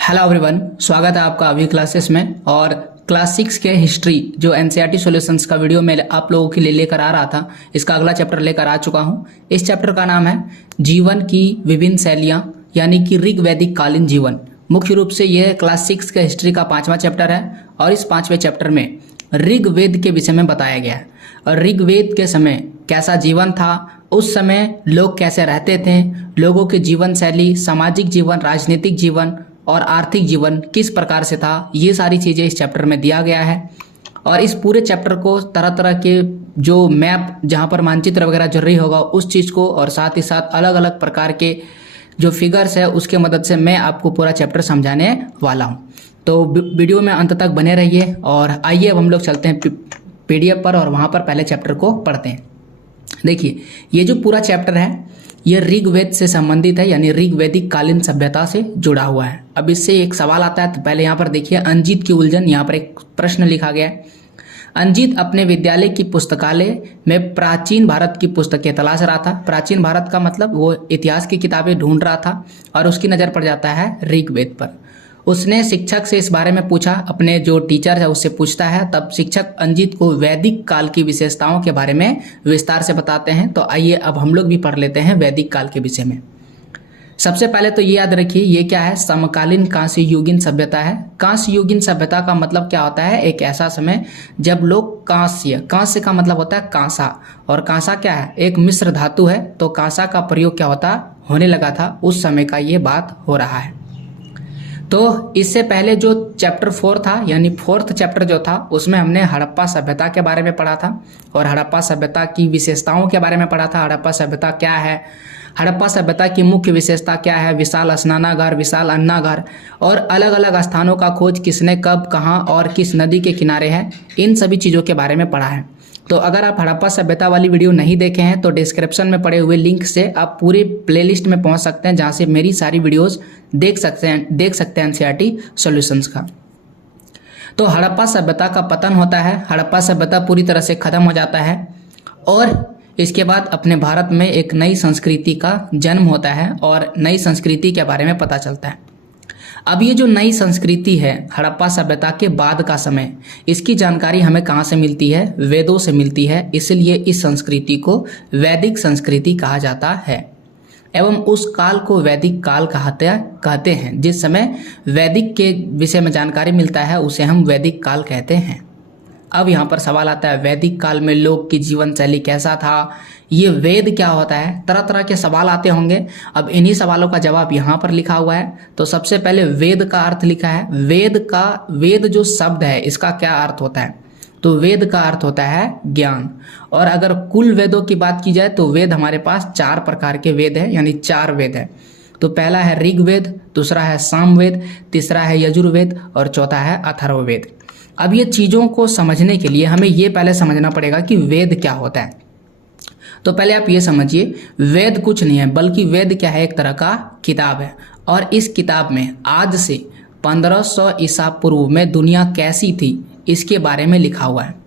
Hello everyone, स्वागत है आपका अभी क्लासेस में। और क्लास 6 के हिस्ट्री जो एनसीईआरटी सॉल्यूशंस का वीडियो मैं आप लोगों के लिए लेकर आ रहा था, इसका अगला चैप्टर लेकर आ चुका हूं। इस चैप्टर का नाम है जीवन की विभिन्न शैलियां, यानी कि ऋग वैदिक कालीन जीवन। मुख्य रूप से यह क्लास 6 के हिस्ट्री का 5वां चैप्टर है और इस 5वें चैप्टर में ऋग्वेद के विषय में बताया गया है। और ऋग्वेद के समय कैसा जीवन था, उस समय लोग कैसे रहते थे, लोगों की जीवन शैली, सामाजिक जीवन, राजनीतिक जीवन और आर्थिक जीवन किस प्रकार से था, ये सारी चीज़ें इस चैप्टर में दिया गया है। और इस पूरे चैप्टर को तरह तरह के जो मैप, जहाँ पर मानचित्र वगैरह जरूरी होगा उस चीज़ को, और साथ ही साथ अलग अलग प्रकार के जो फिगर्स है उसके मदद से मैं आपको पूरा चैप्टर समझाने वाला हूँ। तो वीडियो में अंत तक बने रहिए। और आइए अब हम लोग चलते हैं पीडीएफ पर और वहाँ पर पहले चैप्टर को पढ़ते हैं। देखिए, ये जो पूरा चैप्टर है ये ऋग्वेद से संबंधित है, यानी ऋग्वैदिक कालीन सभ्यता से जुड़ा हुआ है। अब इससे एक सवाल आता है, तो पहले यहाँ पर देखिए अंजित की उलझन, यहाँ पर एक प्रश्न लिखा गया है। अंजित अपने विद्यालय की पुस्तकालय में प्राचीन भारत की पुस्तकें तलाश रहा था। प्राचीन भारत का मतलब वो इतिहास की किताबें ढूंढ रहा था और उसकी नज़र पड़ जाता है ऋग्वेद पर। उसने शिक्षक से इस बारे में पूछा, अपने जो टीचर है उससे पूछता है। तब शिक्षक अंजित को वैदिक काल की विशेषताओं के बारे में विस्तार से बताते हैं। तो आइए अब हम लोग भी पढ़ लेते हैं वैदिक काल के विषय में। सबसे पहले तो ये याद रखिए, ये क्या है, समकालीन कांस्य युगीन सभ्यता है। कांस्य युगीन सभ्यता का मतलब क्या होता है, एक ऐसा समय जब लोग कांस्य, कांस्य का मतलब होता है कांसा, और कांसा क्या है, एक मिश्र धातु है। तो कांसा का प्रयोग क्या होने लगा था, उस समय का ये बात हो रहा है। तो इससे पहले जो चैप्टर 4 था, यानी 4th चैप्टर जो था, उसमें हमने हड़प्पा सभ्यता के बारे में पढ़ा था और हड़प्पा सभ्यता की विशेषताओं के बारे में पढ़ा था। हड़प्पा सभ्यता क्या है, हड़प्पा सभ्यता की मुख्य विशेषता क्या है, विशाल स्नानागार, विशाल अन्नागार और अलग अलग स्थानों का खोज किसने, कब, कहाँ और किस नदी के किनारे है, इन सभी चीज़ों के बारे में पढ़ा है। तो अगर आप हड़प्पा सभ्यता वाली वीडियो नहीं देखे हैं तो डिस्क्रिप्शन में पड़े हुए लिंक से आप पूरे प्लेलिस्ट में पहुंच सकते हैं, जहां से मेरी सारी वीडियोस देख सकते हैं एनसीईआरटी सॉल्यूशंस का। तो हड़प्पा सभ्यता का पतन होता है, हड़प्पा सभ्यता पूरी तरह से खत्म हो जाता है और इसके बाद अपने भारत में एक नई संस्कृति का जन्म होता है और नई संस्कृति के बारे में पता चलता है। अब ये जो नई संस्कृति है, हड़प्पा सभ्यता के बाद का समय, इसकी जानकारी हमें कहाँ से मिलती है, वेदों से मिलती है। इसलिए इस संस्कृति को वैदिक संस्कृति कहा जाता है एवं उस काल को वैदिक काल कहते हैं। जिस समय वैदिक के विषय में जानकारी मिलता है उसे हम वैदिक काल कहते हैं। अब यहाँ पर सवाल आता है, वैदिक काल में लोग की जीवन शैली कैसा था, ये वेद क्या होता है, तरह तरह के सवाल आते होंगे। अब इन्हीं सवालों का जवाब यहाँ पर लिखा हुआ है। तो सबसे पहले वेद का अर्थ लिखा है। वेद जो शब्द है इसका क्या अर्थ होता है, तो वेद का अर्थ होता है ज्ञान। और अगर कुल वेदों की बात की जाए तो वेद हमारे पास 4 प्रकार के वेद है, यानी 4 वेद है। तो पहला है ऋग्वेद, दूसरा है सामवेद, तीसरा है यजुर्वेद और चौथा है अथर्ववेद। अब ये चीज़ों को समझने के लिए हमें ये पहले समझना पड़ेगा कि वेद क्या होता है। तो पहले आप ये समझिए, वेद कुछ नहीं है बल्कि वेद क्या है, एक तरह का किताब है। और इस किताब में आज से 1500 ईसा पूर्व में दुनिया कैसी थी इसके बारे में लिखा हुआ है।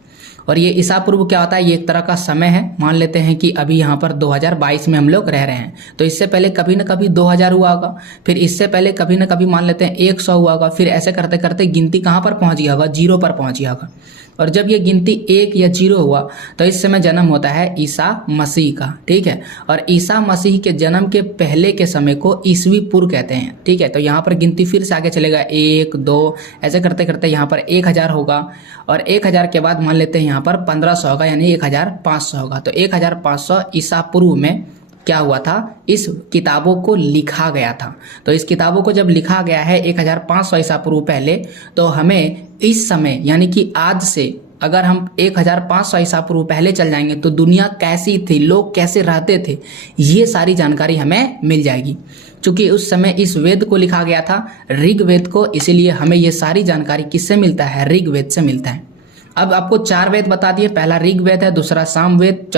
और ये ईसा पूर्व क्या होता है, ये एक तरह का समय है। मान लेते हैं कि अभी यहाँ पर 2022 में हम लोग रह रहे हैं, तो इससे पहले कभी न कभी 2000 हुआ होगा, फिर इससे पहले कभी न कभी मान लेते हैं 100 हुआ होगा, फिर ऐसे करते करते गिनती कहाँ पर पहुँच गया होगा, 0 पर पहुँच गया होगा। और जब ये गिनती 1 या 0 हुआ तो इस समय जन्म होता है ईसा मसीह का, ठीक है। और ईसा मसीह के जन्म के पहले के समय को ईसवी पूर्व कहते हैं, ठीक है। तो यहाँ पर गिनती फिर से आगे चलेगा, 1, 2 ऐसे करते करते यहाँ पर 1000 होगा और 1000 के बाद मान लेते हैं यहाँ पर 1500 होगा, यानी 1500 होगा। तो 1500 ईसा पूर्व में क्या हुआ था, इस किताबों को लिखा गया था। तो इस किताबों को जब लिखा गया है 1500 ईसा पूर्व पहले, तो हमें इस समय यानी कि आज से अगर हम 1500 ईसा पूर्व पहले चल जाएंगे तो दुनिया कैसी थी, लोग कैसे रहते थे, ये सारी जानकारी हमें मिल जाएगी। क्योंकि उस समय इस वेद को लिखा गया था, ऋग्वेद को, इसीलिए हमें ये सारी जानकारी किससे मिलता है, ऋग्वेद से मिलता है। अब आपको 4 वेद बता दिए, पहला ऋग्वेद है, दूसरा सामवेद,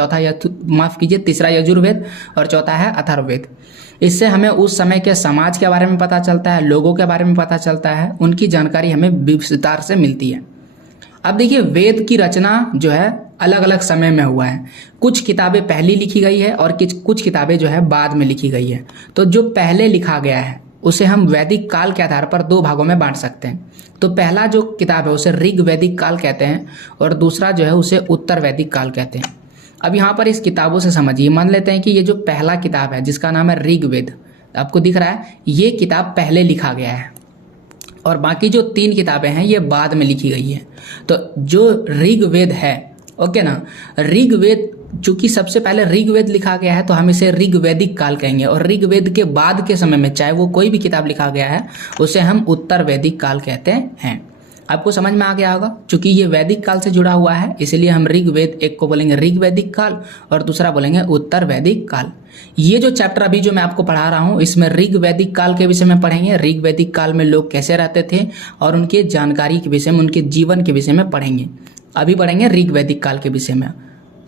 तीसरा यजुर्वेद और चौथा है अथर्ववेद। इससे हमें उस समय के समाज के बारे में पता चलता है, लोगों के बारे में पता चलता है, उनकी जानकारी हमें विस्तार से मिलती है। अब देखिए, वेद की रचना जो है अलग अलग समय में हुआ है। कुछ किताबें पहले लिखी गई है और कुछ किताबें जो है बाद में लिखी गई है। तो जो पहले लिखा गया है उसे हम वैदिक काल के आधार पर दो भागों में बांट सकते हैं। तो पहला जो किताब है उसे ऋग वैदिक काल कहते हैं और दूसरा जो है उसे उत्तर वैदिक काल कहते हैं। अब यहाँ पर इस किताबों से समझिए, मान लेते हैं कि ये जो पहला किताब है जिसका नाम है ऋग्वेद, आपको दिख रहा है ये किताब पहले लिखा गया है और बाकी जो 3 किताबें हैं ये बाद में लिखी गई है। तो जो ऋग्वेद है, ओके ना, ऋग्वेद चूंकि सबसे पहले ऋग्वेद लिखा गया है तो हम इसे ऋग्वैदिक काल कहेंगे और ऋग्वेद के बाद के समय में चाहे वो कोई भी किताब लिखा गया है उसे हम उत्तर वैदिक काल कहते हैं। आपको समझ में आ गया होगा, चूंकि ये वैदिक काल से जुड़ा हुआ है इसलिए हम ऋग्वेद एक को बोलेंगे ऋग्वैदिक काल और दूसरा बोलेंगे उत्तर वैदिक काल। ये जो चैप्टर अभी जो मैं आपको पढ़ा रहा हूँ इसमें ऋग्वैदिक काल के विषय में पढ़ेंगे, ऋग्वैदिक काल में लोग कैसे रहते थे और उनके जानकारी के विषय में, उनके जीवन के विषय में पढ़ेंगे। अभी पढ़ेंगे ऋग्वैदिक काल के विषय में।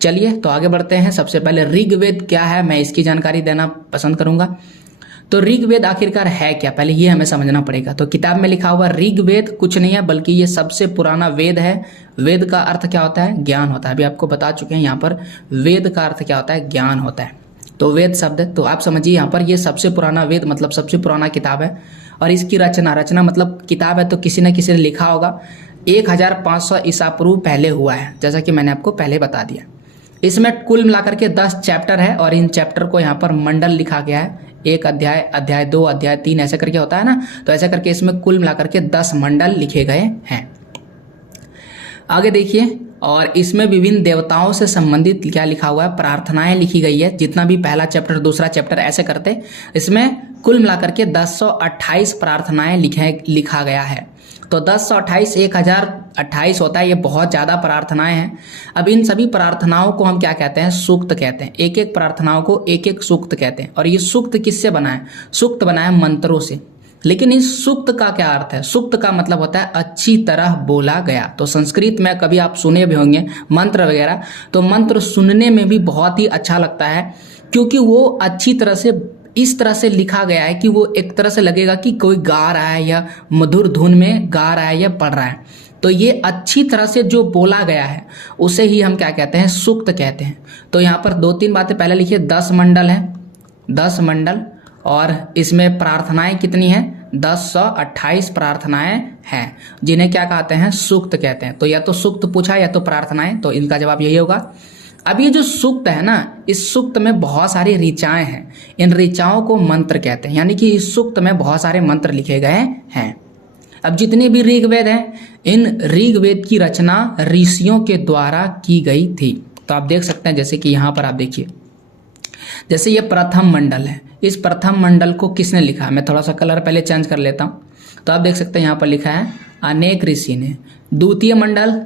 चलिए तो आगे बढ़ते हैं। सबसे पहले ऋग्वेद क्या है मैं इसकी जानकारी देना पसंद करूंगा। तो ऋग्वेद आखिरकार है क्या, पहले ये हमें समझना पड़ेगा। तो किताब में लिखा हुआ ऋग्वेद कुछ नहीं है बल्कि ये सबसे पुराना वेद है। वेद का अर्थ क्या होता है, ज्ञान होता है। अभी आपको बता चुके हैं यहाँ पर वेद का अर्थ क्या होता है, ज्ञान होता है। तो वेद शब्द, तो आप समझिए यहाँ पर ये सबसे पुराना वेद मतलब सबसे पुराना किताब है। और इसकी रचना मतलब किताब है तो किसी न किसी ने लिखा होगा। 1500 ईसा पूर्व पहले हुआ है, जैसा कि मैंने आपको पहले बता दिया। इसमें कुल मिलाकर के 10 चैप्टर है और इन चैप्टर को यहाँ पर मंडल लिखा गया है। एक अध्याय, अध्याय 2, अध्याय 3 ऐसे करके होता है ना, तो ऐसे करके इसमें कुल मिलाकर के 10 मंडल लिखे गए हैं। आगे देखिए, और इसमें विभिन्न देवताओं से संबंधित क्या लिखा हुआ है, प्रार्थनाएं लिखी गई है। जितना भी पहला चैप्टर दूसरा चैप्टर ऐसे करते, इसमें कुल मिलाकर के 1028 प्रार्थनाएं लिखा गया है। तो 1028 1028 होता है, ये बहुत ज़्यादा प्रार्थनाएं हैं। अब इन सभी प्रार्थनाओं को हम क्या कहते हैं, सूक्त कहते हैं। एक एक प्रार्थनाओं को एक एक सूक्त कहते हैं। और ये सूक्त किससे बना है, सूक्त बना है मंत्रों से। लेकिन इस सूक्त का क्या अर्थ है, सूक्त का मतलब होता है अच्छी तरह बोला गया। तो संस्कृत में कभी आप सुने भी होंगे मंत्र वगैरह, तो मंत्र सुनने में भी बहुत ही अच्छा लगता है क्योंकि वो अच्छी तरह से इस तरह से लिखा गया है कि वो एक तरह से लगेगा कि कोई गा रहा है या मधुर धुन में गा रहा है या पढ़ रहा है। तो ये अच्छी तरह से जो बोला गया है उसे ही हम क्या कहते हैं, सूक्त कहते हैं। तो यहाँ पर 2-3 बातें पहले लिखिए। 10 मंडल हैं, 10 मंडल, और इसमें प्रार्थनाएं कितनी हैं, 1028 प्रार्थनाएं हैं जिन्हें क्या कहते हैं, सूक्त कहते हैं। तो या तो सूक्त पूछा या तो प्रार्थनाएं, तो इनका जवाब यही होगा। अब ये जो सूक्त है ना, इस सूक्त में बहुत सारी ऋचाएं हैं। इन ऋचाओं को मंत्र कहते हैं, यानी कि इस सूक्त में बहुत सारे मंत्र लिखे गए हैं। अब जितने भी ऋग्वेद हैं, इन ऋग्वेद की रचना ऋषियों के द्वारा की गई थी। तो आप देख सकते हैं, जैसे कि यहाँ पर आप देखिए, जैसे ये प्रथम मंडल है, इस प्रथम मंडल को किसने लिखा है, मैं थोड़ा सा कलर पहले चेंज कर लेता हूँ। तो आप देख सकते हैं यहाँ पर लिखा है अनेक ऋषि ने। द्वितीय मंडल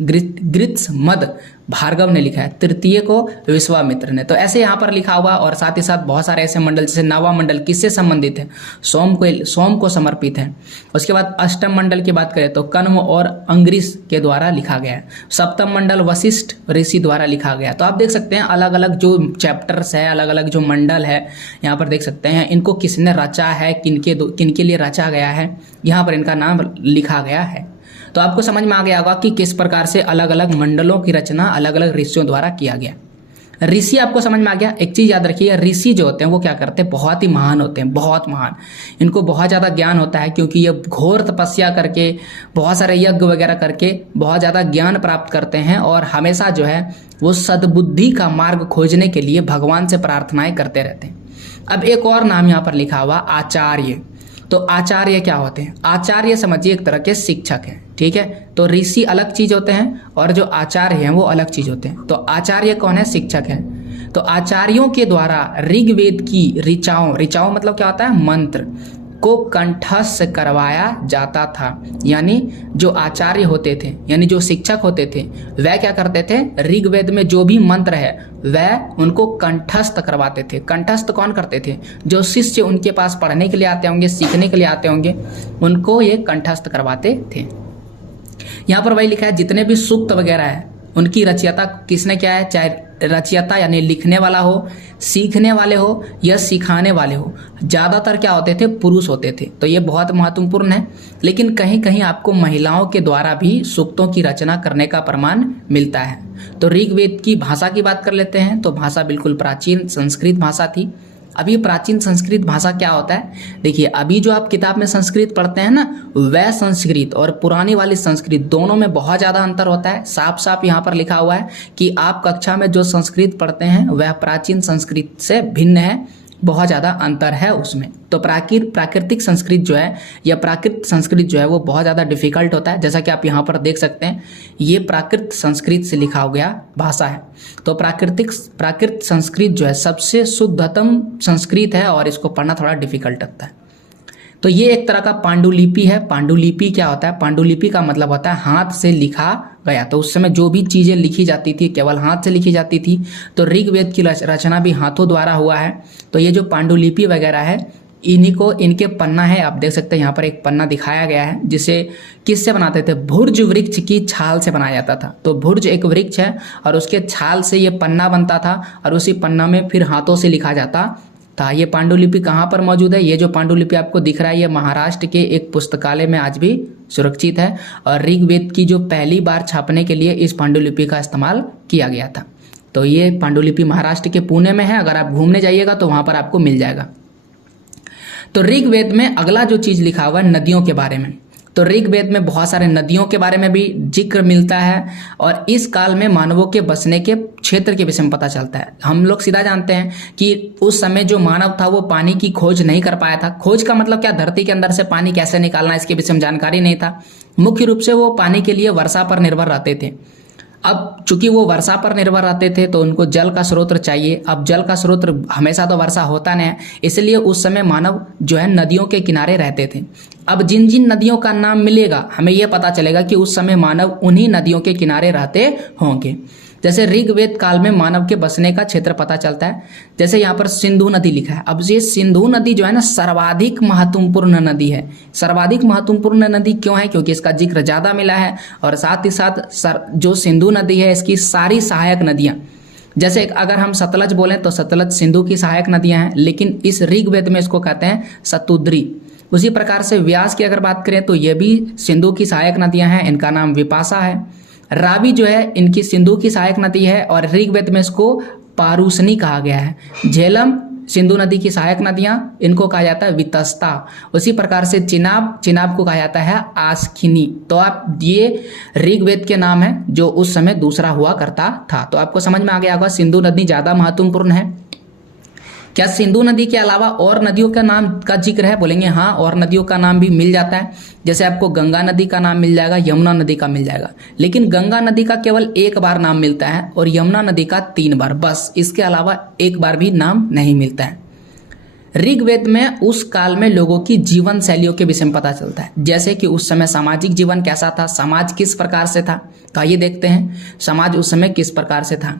गृत्समद भार्गव ने लिखा है। तृतीय को विश्वामित्र ने। तो ऐसे यहाँ पर लिखा हुआ, और साथ ही साथ बहुत सारे ऐसे मंडल, जैसे नवा मंडल किससे संबंधित है, सोम को समर्पित है। उसके बाद अष्टम मंडल की बात करें तो कण्व और अंग्रीस के द्वारा लिखा गया है। सप्तम मंडल वशिष्ठ ऋषि द्वारा लिखा गया। तो आप देख सकते हैं अलग अलग जो चैप्टर्स है, अलग अलग जो मंडल है, यहाँ पर देख सकते हैं इनको किसने रचा है, किनके लिए रचा गया है, यहाँ पर इनका नाम लिखा गया है। तो आपको समझ में आ गया होगा कि किस प्रकार से अलग अलग मंडलों की रचना अलग अलग ऋषियों द्वारा किया गया। ऋषि आपको समझ में आ गया। एक चीज याद रखिए, ऋषि जो होते हैं वो क्या करते हैं, बहुत ही महान होते हैं, बहुत महान। इनको बहुत ज़्यादा ज्ञान होता है क्योंकि ये घोर तपस्या करके, बहुत सारे यज्ञ वगैरह करके बहुत ज़्यादा ज्ञान प्राप्त करते हैं और हमेशा जो है वो सद्बुद्धि का मार्ग खोजने के लिए भगवान से प्रार्थनाएं करते रहते हैं। अब एक और नाम यहाँ पर लिखा हुआ आचार्य। तो आचार्य क्या होते हैं, आचार्य समझिए एक तरह के शिक्षक हैं, ठीक है। तो ऋषि अलग चीज होते हैं और जो आचार्य हैं वो अलग चीज होते हैं। तो आचार्य कौन है, शिक्षक हैं। तो आचार्यों के द्वारा ऋग्वेद की ऋचाओं मतलब क्या होता है, मंत्र को कंठस्थ करवाया जाता था। यानी जो आचार्य होते थे, यानी जो शिक्षक होते थे, वह क्या करते थे, ऋग्वेद में जो भी मंत्र है वह उनको कंठस्थ करवाते थे। कंठस्थ कौन करते थे, जो शिष्य उनके पास पढ़ने के लिए आते होंगे, सीखने के लिए आते होंगे, उनको ये कंठस्थ करवाते थे। यहाँ पर वही लिखा है जितने भी सूक्त वगैरह है उनकी रचयिता किसने क्या है, चाहे रचयिता यानी लिखने वाला हो, सीखने वाले हो या सिखाने वाले हो, ज़्यादातर क्या होते थे, पुरुष होते थे। तो ये बहुत महत्वपूर्ण है। लेकिन कहीं कहीं आपको महिलाओं के द्वारा भी सूक्तों की रचना करने का प्रमाण मिलता है। तो ऋग्वेद की भाषा की बात कर लेते हैं। तो भाषा बिल्कुल प्राचीन संस्कृत भाषा थी। अभी प्राचीन संस्कृत भाषा क्या होता है, देखिए अभी जो आप किताब में संस्कृत पढ़ते हैं ना, वह संस्कृत और पुरानी वाली संस्कृत दोनों में बहुत ज़्यादा अंतर होता है। साफ साफ यहाँ पर लिखा हुआ है कि आप कक्षा में जो संस्कृत पढ़ते हैं वह प्राचीन संस्कृत से भिन्न है, बहुत ज़्यादा अंतर है उसमें। तो प्राकृतिक संस्कृत जो है या प्राकृत संस्कृत जो है वो बहुत ज़्यादा डिफिकल्ट होता है। जैसा कि आप यहाँ पर देख सकते हैं, ये प्राकृत संस्कृत से लिखा गया भाषा है। तो प्राकृत संस्कृत जो है सबसे शुद्धतम संस्कृत है और इसको पढ़ना थोड़ा डिफिकल्ट लगता है। तो ये एक तरह का पांडुलिपि है। पांडुलिपि क्या होता है, पांडुलिपि का मतलब होता है हाथ से लिखा गया। तो उस समय जो भी चीज़ें लिखी जाती थी केवल हाथ से लिखी जाती थी। तो ऋग्वेद की रचना भी हाथों द्वारा हुआ है। तो ये जो पांडुलिपि वगैरह है, इनके पन्ना है, आप देख सकते हैं यहाँ पर एक पन्ना दिखाया गया है, जिसे किससे बनाते थे, भुर्ज वृक्ष की छाल से बनाया जाता था। तो भुर्ज एक वृक्ष है और उसके छाल से ये पन्ना बनता था और उसी पन्ना में फिर हाथों से लिखा जाता था। ये पांडुलिपि कहाँ पर मौजूद है, ये जो पांडुलिपि आपको दिख रहा है ये महाराष्ट्र के एक पुस्तकालय में आज भी सुरक्षित है। और ऋग्वेद की जो पहली बार छापने के लिए इस पांडुलिपि का इस्तेमाल किया गया था। तो ये पांडुलिपि महाराष्ट्र के पुणे में है, अगर आप घूमने जाइएगा तो वहाँ पर आपको मिल जाएगा। तो ऋग्वेद में अगला जो चीज़ लिखा हुआ है नदियों के बारे में। तो ऋग्वेद में बहुत सारे नदियों के बारे में भी जिक्र मिलता है और इस काल में मानवों के बसने के क्षेत्र के विषय में पता चलता है। हम लोग सीधा जानते हैं कि उस समय जो मानव था वो पानी की खोज नहीं कर पाया था। खोज का मतलब क्या, धरती के अंदर से पानी कैसे निकालना, इसके विषय में जानकारी नहीं था। मुख्य रूप से वो पानी के लिए वर्षा पर निर्भर रहते थे। अब चूंकि वो वर्षा पर निर्भर रहते थे तो उनको जल का स्रोत चाहिए। अब जल का स्रोत हमेशा तो वर्षा होता नहीं है, इसलिए उस समय मानव जो है नदियों के किनारे रहते थे। अब जिन जिन नदियों का नाम मिलेगा हमें यह पता चलेगा कि उस समय मानव उन्हीं नदियों के किनारे रहते होंगे। जैसे ऋग्वेद काल में मानव के बसने का क्षेत्र पता चलता है। जैसे यहाँ पर सिंधु नदी लिखा है। अब ये सिंधु नदी जो है ना सर्वाधिक महत्वपूर्ण नदी है। सर्वाधिक महत्वपूर्ण नदी क्यों है, क्योंकि इसका जिक्र ज़्यादा मिला है और साथ ही साथ जो सिंधु नदी है इसकी सारी सहायक नदियाँ, जैसे अगर हम सतलज बोलें तो सतलज सिंधु की सहायक नदियाँ हैं, लेकिन इस ऋग्वेद में इसको कहते हैं सतुद्री। उसी प्रकार से व्यास की अगर बात करें तो ये भी सिंधु की सहायक नदियाँ हैं, इनका नाम विपाशा है। रावी जो है इनकी सिंधु की सहायक नदी है और ऋग्वेद में इसको पारुसनी कहा गया है। झेलम सिंधु नदी की सहायक नदियां, इनको कहा जाता है वितस्ता। उसी प्रकार से चिनाब को कहा जाता है आस्किनी। तो आप ये ऋग्वेद के नाम है जो उस समय दूसरा हुआ करता था। तो आपको समझ में आ गया होगा सिंधु नदी ज़्यादा महत्वपूर्ण है। क्या सिंधु नदी के अलावा और नदियों का नाम का जिक्र है, बोलेंगे हाँ, और नदियों का नाम भी मिल जाता है। जैसे आपको गंगा नदी का नाम मिल जाएगा, यमुना नदी का मिल जाएगा, लेकिन गंगा नदी का केवल एक बार नाम मिलता है और यमुना नदी का 3 बार, बस। इसके अलावा एक बार भी नाम नहीं मिलता है। ऋग्वेद में उस काल में लोगों की जीवन शैलियों के विषय में पता चलता है। जैसे कि उस समय सामाजिक जीवन कैसा था, समाज किस प्रकार से था। तो आइए देखते हैं समाज उस समय किस प्रकार से था।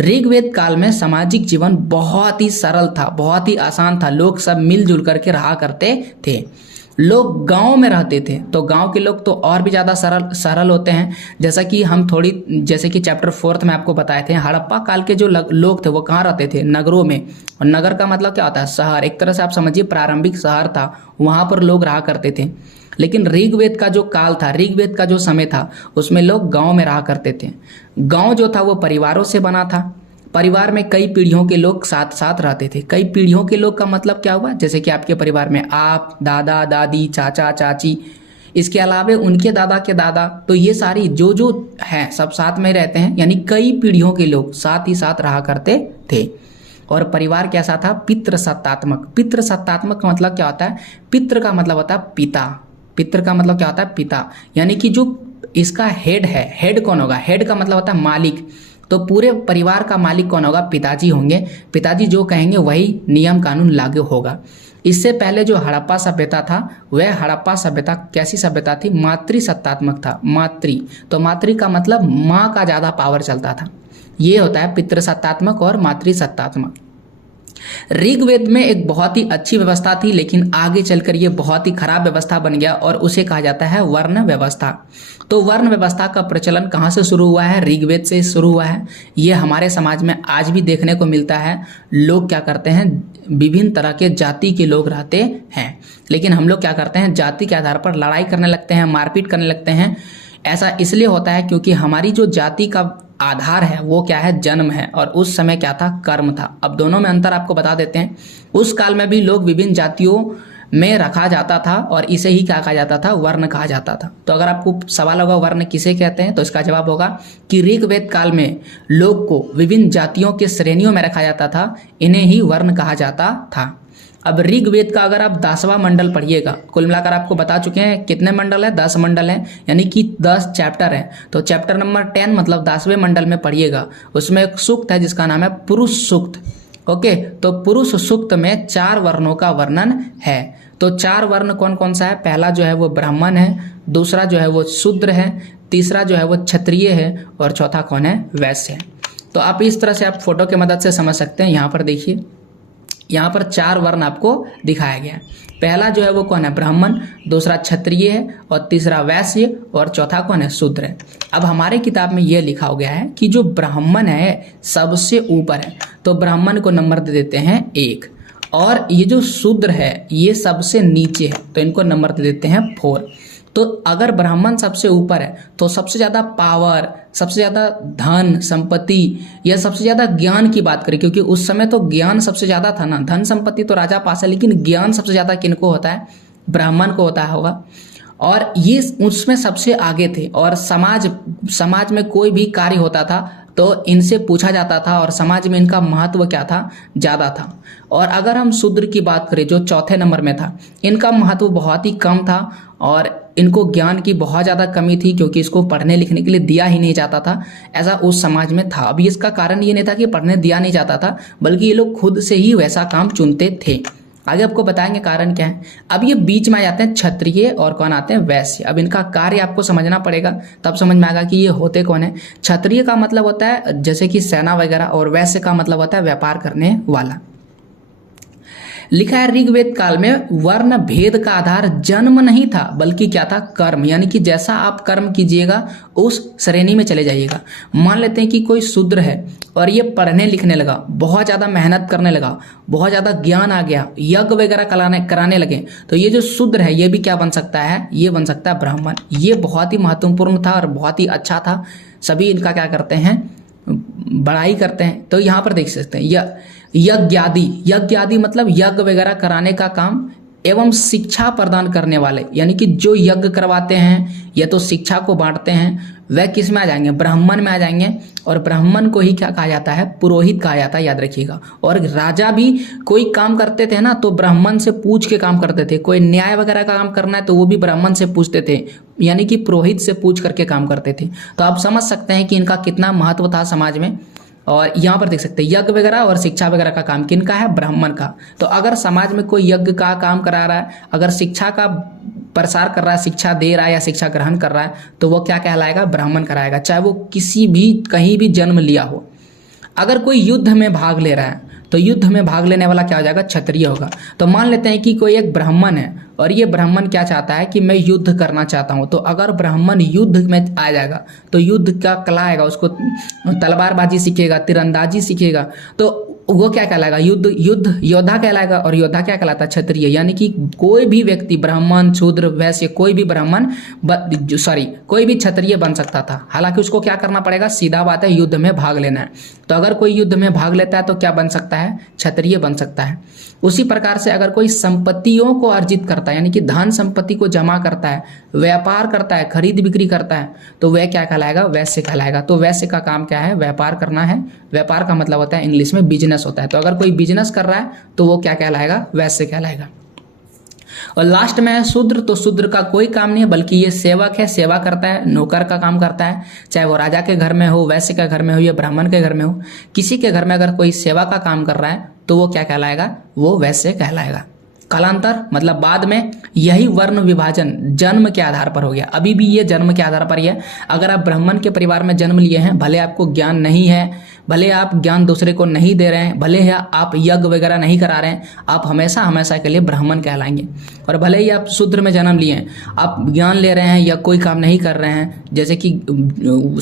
ऋग्वेद काल में सामाजिक जीवन बहुत ही सरल था, बहुत ही आसान था। लोग सब मिलजुल करके रहा करते थे। लोग गांव में रहते थे, तो गांव के लोग तो और भी ज़्यादा सरल होते हैं। जैसा कि जैसे कि चैप्टर 4 में आपको बताए थे, हड़प्पा काल के जो लोग थे वो कहाँ रहते थे, नगरों में। और नगर का मतलब क्या होता है, शहर। एक तरह से आप समझिए प्रारंभिक शहर था, वहाँ पर लोग रहा करते थे। लेकिन ऋग्वेद का जो काल था, ऋग्वेद का जो समय था, उसमें लोग गांव में रहा करते थे। गांव जो था वो परिवारों से बना था। परिवार में कई पीढ़ियों के लोग साथ साथ रहते थे। कई पीढ़ियों के लोग का मतलब क्या हुआ, जैसे कि आपके परिवार में आप, दादा दादी, चाचा चाची, इसके अलावा उनके दादा के दादा, तो ये सारी जो हैं सब साथ में रहते हैं। यानी कई पीढ़ियों के लोग साथ ही साथ रहा करते थे। और परिवार कैसा था, पितृसत्तात्मक। पितृसत्तात्मक का मतलब क्या होता है, पितृ का मतलब होता है पिता। पितृ का मतलब क्या होता है, पिता। यानी कि जो इसका हेड है, हेड कौन होगा, हेड का मतलब होता है मालिक। तो पूरे परिवार का मालिक कौन होगा, पिताजी होंगे। पिताजी जो कहेंगे वही नियम कानून लागू होगा। इससे पहले जो हड़प्पा सभ्यता था, वह हड़प्पा सभ्यता कैसी सभ्यता थी, मातृसत्तात्मक था। तो मातृ का मतलब माँ का ज़्यादा पावर चलता था। ये होता है पितृसत्तात्मक और मातृसत्तात्मक। ऋग्वेद में एक बहुत ही अच्छी व्यवस्था थी, लेकिन आगे चलकर ये बहुत ही खराब व्यवस्था बन गया और उसे कहा जाता है वर्ण व्यवस्था। तो वर्ण व्यवस्था का प्रचलन कहाँ से शुरू हुआ है, ऋग्वेद से शुरू हुआ है। ये हमारे समाज में आज भी देखने को मिलता है। लोग क्या करते हैं, विभिन्न तरह के जाति के लोग रहते हैं, लेकिन हम लोग क्या करते हैं, जाति के आधार पर लड़ाई करने लगते हैं, मारपीट करने लगते हैं। ऐसा इसलिए होता है क्योंकि हमारी जो जाति का आधार है वो क्या है, जन्म है, और उस समय क्या था, कर्म था। अब दोनों में अंतर आपको बता देते हैं। उस काल में भी लोग विभिन्न जातियों में रखा जाता था और इसे ही क्या कहा जाता था, वर्ण कहा जाता था। तो अगर आपको सवाल होगा वर्ण किसे कहते हैं, तो इसका जवाब होगा कि ऋग्वेद काल में लोग को विभिन्न जातियों के श्रेणियों में रखा जाता था, इन्हें ही वर्ण कहा जाता था। अब ऋग्वेद का अगर आप 10वां मंडल पढ़िएगा, कुल मिलाकर आपको बता चुके हैं कितने मंडल है, 10 मंडल हैं, यानी कि 10 चैप्टर हैं। तो चैप्टर नंबर 10 मतलब 10वें मंडल में पढ़िएगा, उसमें एक सूक्त है जिसका नाम है पुरुष सूक्त। ओके, तो पुरुष सूक्त में 4 वर्णों का वर्णन है। तो 4 वर्ण कौन कौन सा है, पहला जो है वो ब्राह्मण है, दूसरा जो है वो शूद्र है, तीसरा जो है वो क्षत्रिय है, और चौथा कौन है, वैश्य है। तो आप इस तरह से आप फोटो की मदद से समझ सकते हैं। यहाँ पर देखिए, यहाँ पर 4 वर्ण आपको दिखाया गया है। पहला जो है वो कौन है, ब्राह्मण, दूसरा क्षत्रिय है, और तीसरा वैश्य, और चौथा कौन है, शूद्र है। अब हमारे किताब में ये लिखा हो गया है कि जो ब्राह्मण है सबसे ऊपर है, तो ब्राह्मण को नंबर दे देते हैं 1, और ये जो शूद्र है ये सबसे नीचे है, तो इनको नंबर दे देते हैं 4। तो अगर ब्राह्मण सबसे ऊपर है तो सबसे ज़्यादा पावर, सबसे ज़्यादा धन संपत्ति या सबसे ज़्यादा ज्ञान की बात करें, क्योंकि उस समय तो ज्ञान सबसे ज़्यादा था ना, धन संपत्ति तो राजा पास है, लेकिन ज्ञान सबसे ज़्यादा किनको होता है, ब्राह्मण को होता होगा। और ये उसमें सबसे आगे थे, और समाज में कोई भी कार्य होता था तो इनसे पूछा जाता था, और समाज में इनका महत्व क्या था, ज़्यादा था। और अगर हम शूद्र की बात करें जो चौथे नंबर में था, इनका महत्व बहुत ही कम था, और इनको ज्ञान की बहुत ज़्यादा कमी थी, क्योंकि इसको पढ़ने लिखने के लिए दिया ही नहीं जाता था, ऐसा उस समाज में था। अभी इसका कारण ये नहीं था कि पढ़ने दिया नहीं जाता था, बल्कि ये लोग खुद से ही वैसा काम चुनते थे। आगे आपको बताएंगे कारण क्या है। अब ये बीच में आ जाते हैं क्षत्रिय, और कौन आते हैं, वैश्य। अब इनका कार्य आपको समझना पड़ेगा, तब समझ में आएगा कि ये होते कौन है। क्षत्रिय का मतलब होता है जैसे कि सेना वगैरह, और वैश्य का मतलब होता है व्यापार करने वाला। लिखा है ऋग्वेद काल में वर्ण भेद का आधार जन्म नहीं था, बल्कि क्या था, कर्म, यानी कि जैसा आप कर्म कीजिएगा उस श्रेणी में चले जाइएगा। मान लेते हैं कि कोई शूद्र है और ये पढ़ने लिखने लगा, बहुत ज़्यादा मेहनत करने लगा, बहुत ज़्यादा ज्ञान आ गया, यज्ञ वगैरह कराने लगे, तो ये जो शूद्र है ये भी क्या बन सकता है, ये बन सकता है ब्राह्मण। ये बहुत ही महत्वपूर्ण था और बहुत ही अच्छा था। सभी इनका क्या करते हैं, बड़ाई करते हैं। तो यहाँ पर देख सकते हैं यज्ञ आदि मतलब यज्ञ वगैरह कराने का काम, एवं शिक्षा प्रदान करने वाले, यानी कि जो यज्ञ करवाते हैं या तो शिक्षा को बांटते हैं, वह किस में आ जाएंगे, ब्राह्मण में आ जाएंगे। और ब्राह्मण को ही क्या कहा जाता है, पुरोहित कहा जाता है, याद रखिएगा। और राजा भी कोई काम करते थे ना तो ब्राह्मण से पूछ के काम करते थे। कोई न्याय वगैरह का काम करना है तो वो भी ब्राह्मण से पूछते थे, यानी कि पुरोहित से पूछ करके काम करते थे। तो आप समझ सकते हैं कि इनका कितना महत्व था समाज में। और यहाँ पर देख सकते हैं यज्ञ वगैरह और शिक्षा वगैरह का काम किनका है, ब्राह्मण का। तो अगर समाज में कोई यज्ञ का काम करा रहा है, अगर शिक्षा का प्रसार कर रहा है, शिक्षा दे रहा है या शिक्षा ग्रहण कर रहा है, तो वो क्या कहलाएगा, ब्राह्मण कराएगा, चाहे वो किसी भी कहीं भी जन्म लिया हो। अगर कोई युद्ध में भाग ले रहा है तो युद्ध में भाग लेने वाला क्या हो जाएगा, क्षत्रिय होगा। तो मान लेते हैं कि कोई एक ब्राह्मण है और ये ब्राह्मण क्या चाहता है कि मैं युद्ध करना चाहता हूँ, तो अगर ब्राह्मण युद्ध में आ जाएगा तो युद्ध का कला आएगा, उसको तलवारबाजी सीखेगा, तीरंदाजी सीखेगा, तो वो क्या कहलाएगा, युद्ध योद्धा कहलाएगा। और योद्धा क्या कहलाता है, क्षत्रिय। यानी कि कोई भी व्यक्ति, ब्राह्मण, शूद्र, वैश्य, कोई भी कोई भी क्षत्रिय बन सकता था। हालांकि उसको क्या करना पड़ेगा, सीधा बात है, युद्ध में भाग लेना है। तो अगर कोई युद्ध में भाग लेता है तो क्या बन सकता है, क्षत्रिय बन सकता है। उसी प्रकार से अगर कोई संपत्तियों को अर्जित करता है, यानी कि धन संपत्ति को जमा करता है, व्यापार करता है, खरीद बिक्री करता है, तो वह क्या कहलाएगा, वैश्य कहलाएगा। तो वैश्य का काम क्या है, व्यापार करना है। व्यापार का मतलब होता है इंग्लिश में बिजनेस होता है। तो अगर कोई बिजनेस कर रहा है तो वो क्या कहलाएगा, वैश्य कहलाएगा। और लास्ट में है शूद्र। तो शूद्र का कोई काम नहीं है, बल्कि ये सेवक है, सेवा करता है, नौकर का काम करता है। चाहे वो राजा के घर में हो, वैश्य के घर में हो या ब्राह्मण के घर में हो, किसी के घर में अगर कोई सेवा का काम कर रहा है तो वो क्या कहलाएगा, वो वैश्य कहलाएगा। कालांतर मतलब बाद में यही वर्ण विभाजन जन्म के आधार पर हो गया। अभी भी ये जन्म के आधार पर ही है। अगर आप ब्राह्मण के परिवार में जन्म लिए हैं, भले आपको ज्ञान नहीं है, भले आप ज्ञान दूसरे को नहीं दे रहे हैं, भले ही आप यज्ञ वगैरह नहीं करा रहे हैं, आप हमेशा हमेशा के लिए ब्राह्मण कहलाएंगे। और भले ही आप शूद्र में जन्म लिए हैं, आप ज्ञान ले रहे हैं या कोई काम नहीं कर रहे हैं, जैसे कि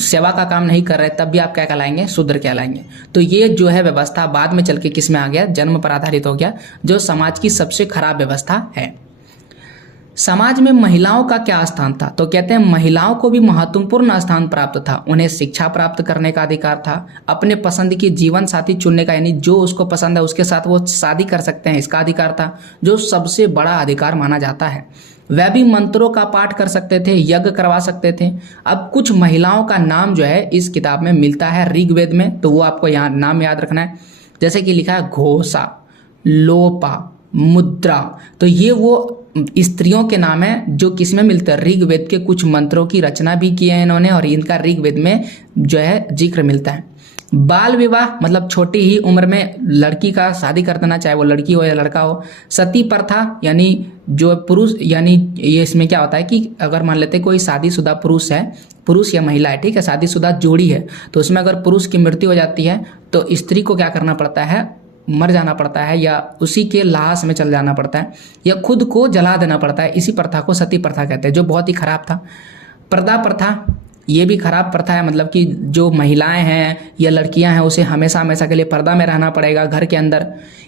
सेवा का काम नहीं कर रहे, तब भी आप क्या कहलाएंगे, शूद्र कहलाएंगे। तो ये जो है व्यवस्था बाद में चल के किस में आ गया, जन्म पर आधारित हो गया, जो समाज की सबसे खराब व्यवस्था है। समाज में महिलाओं का क्या स्थान था? तो कहते हैं महिलाओं को भी महत्वपूर्ण स्थान प्राप्त था। उन्हें शिक्षा प्राप्त करने का अधिकार था, अपने पसंद की जीवन साथी चुनने का, यानी जो उसको पसंद है उसके साथ वो शादी कर सकते हैं, इसका अधिकार था, जो सबसे बड़ा अधिकार माना जाता है। वह भी मंत्रों का पाठ कर सकते थे, यज्ञ करवा सकते थे। अब कुछ महिलाओं का नाम जो है इस किताब में मिलता है ऋग्वेद में, तो वो आपको यहाँ नाम याद रखना है। जैसे कि लिखा है घोषा, लोपा, मुद्रा, तो ये वो स्त्रियों के नाम है जो किसमें मिलते हैं? ऋग्वेद के कुछ मंत्रों की रचना भी की है इन्होंने, और इनका ऋग्वेद में जो है जिक्र मिलता है। बाल विवाह मतलब छोटी ही उम्र में लड़की का शादी कर देना, चाहे वो लड़की हो या लड़का हो। सती प्रथा यानी जो पुरुष, यानी ये इसमें क्या होता है कि अगर मान लेते कोई शादीशुदा पुरुष है, पुरुष या महिला है, ठीक है, शादीशुदा जोड़ी है, तो उसमें अगर पुरुष की मृत्यु हो जाती है तो स्त्री को क्या करना पड़ता है? मर जाना पड़ता है, या उसी के लाश में चल जाना पड़ता है, या खुद को जला देना पड़ता है। इसी प्रथा को सती प्रथा कहते हैं, जो बहुत ही खराब था। पर्दा प्रथा, ये भी खराब प्रथा है, मतलब कि जो महिलाएं हैं या लड़कियां हैं उसे हमेशा हमेशा के लिए पर्दा में रहना पड़ेगा घर के अंदर।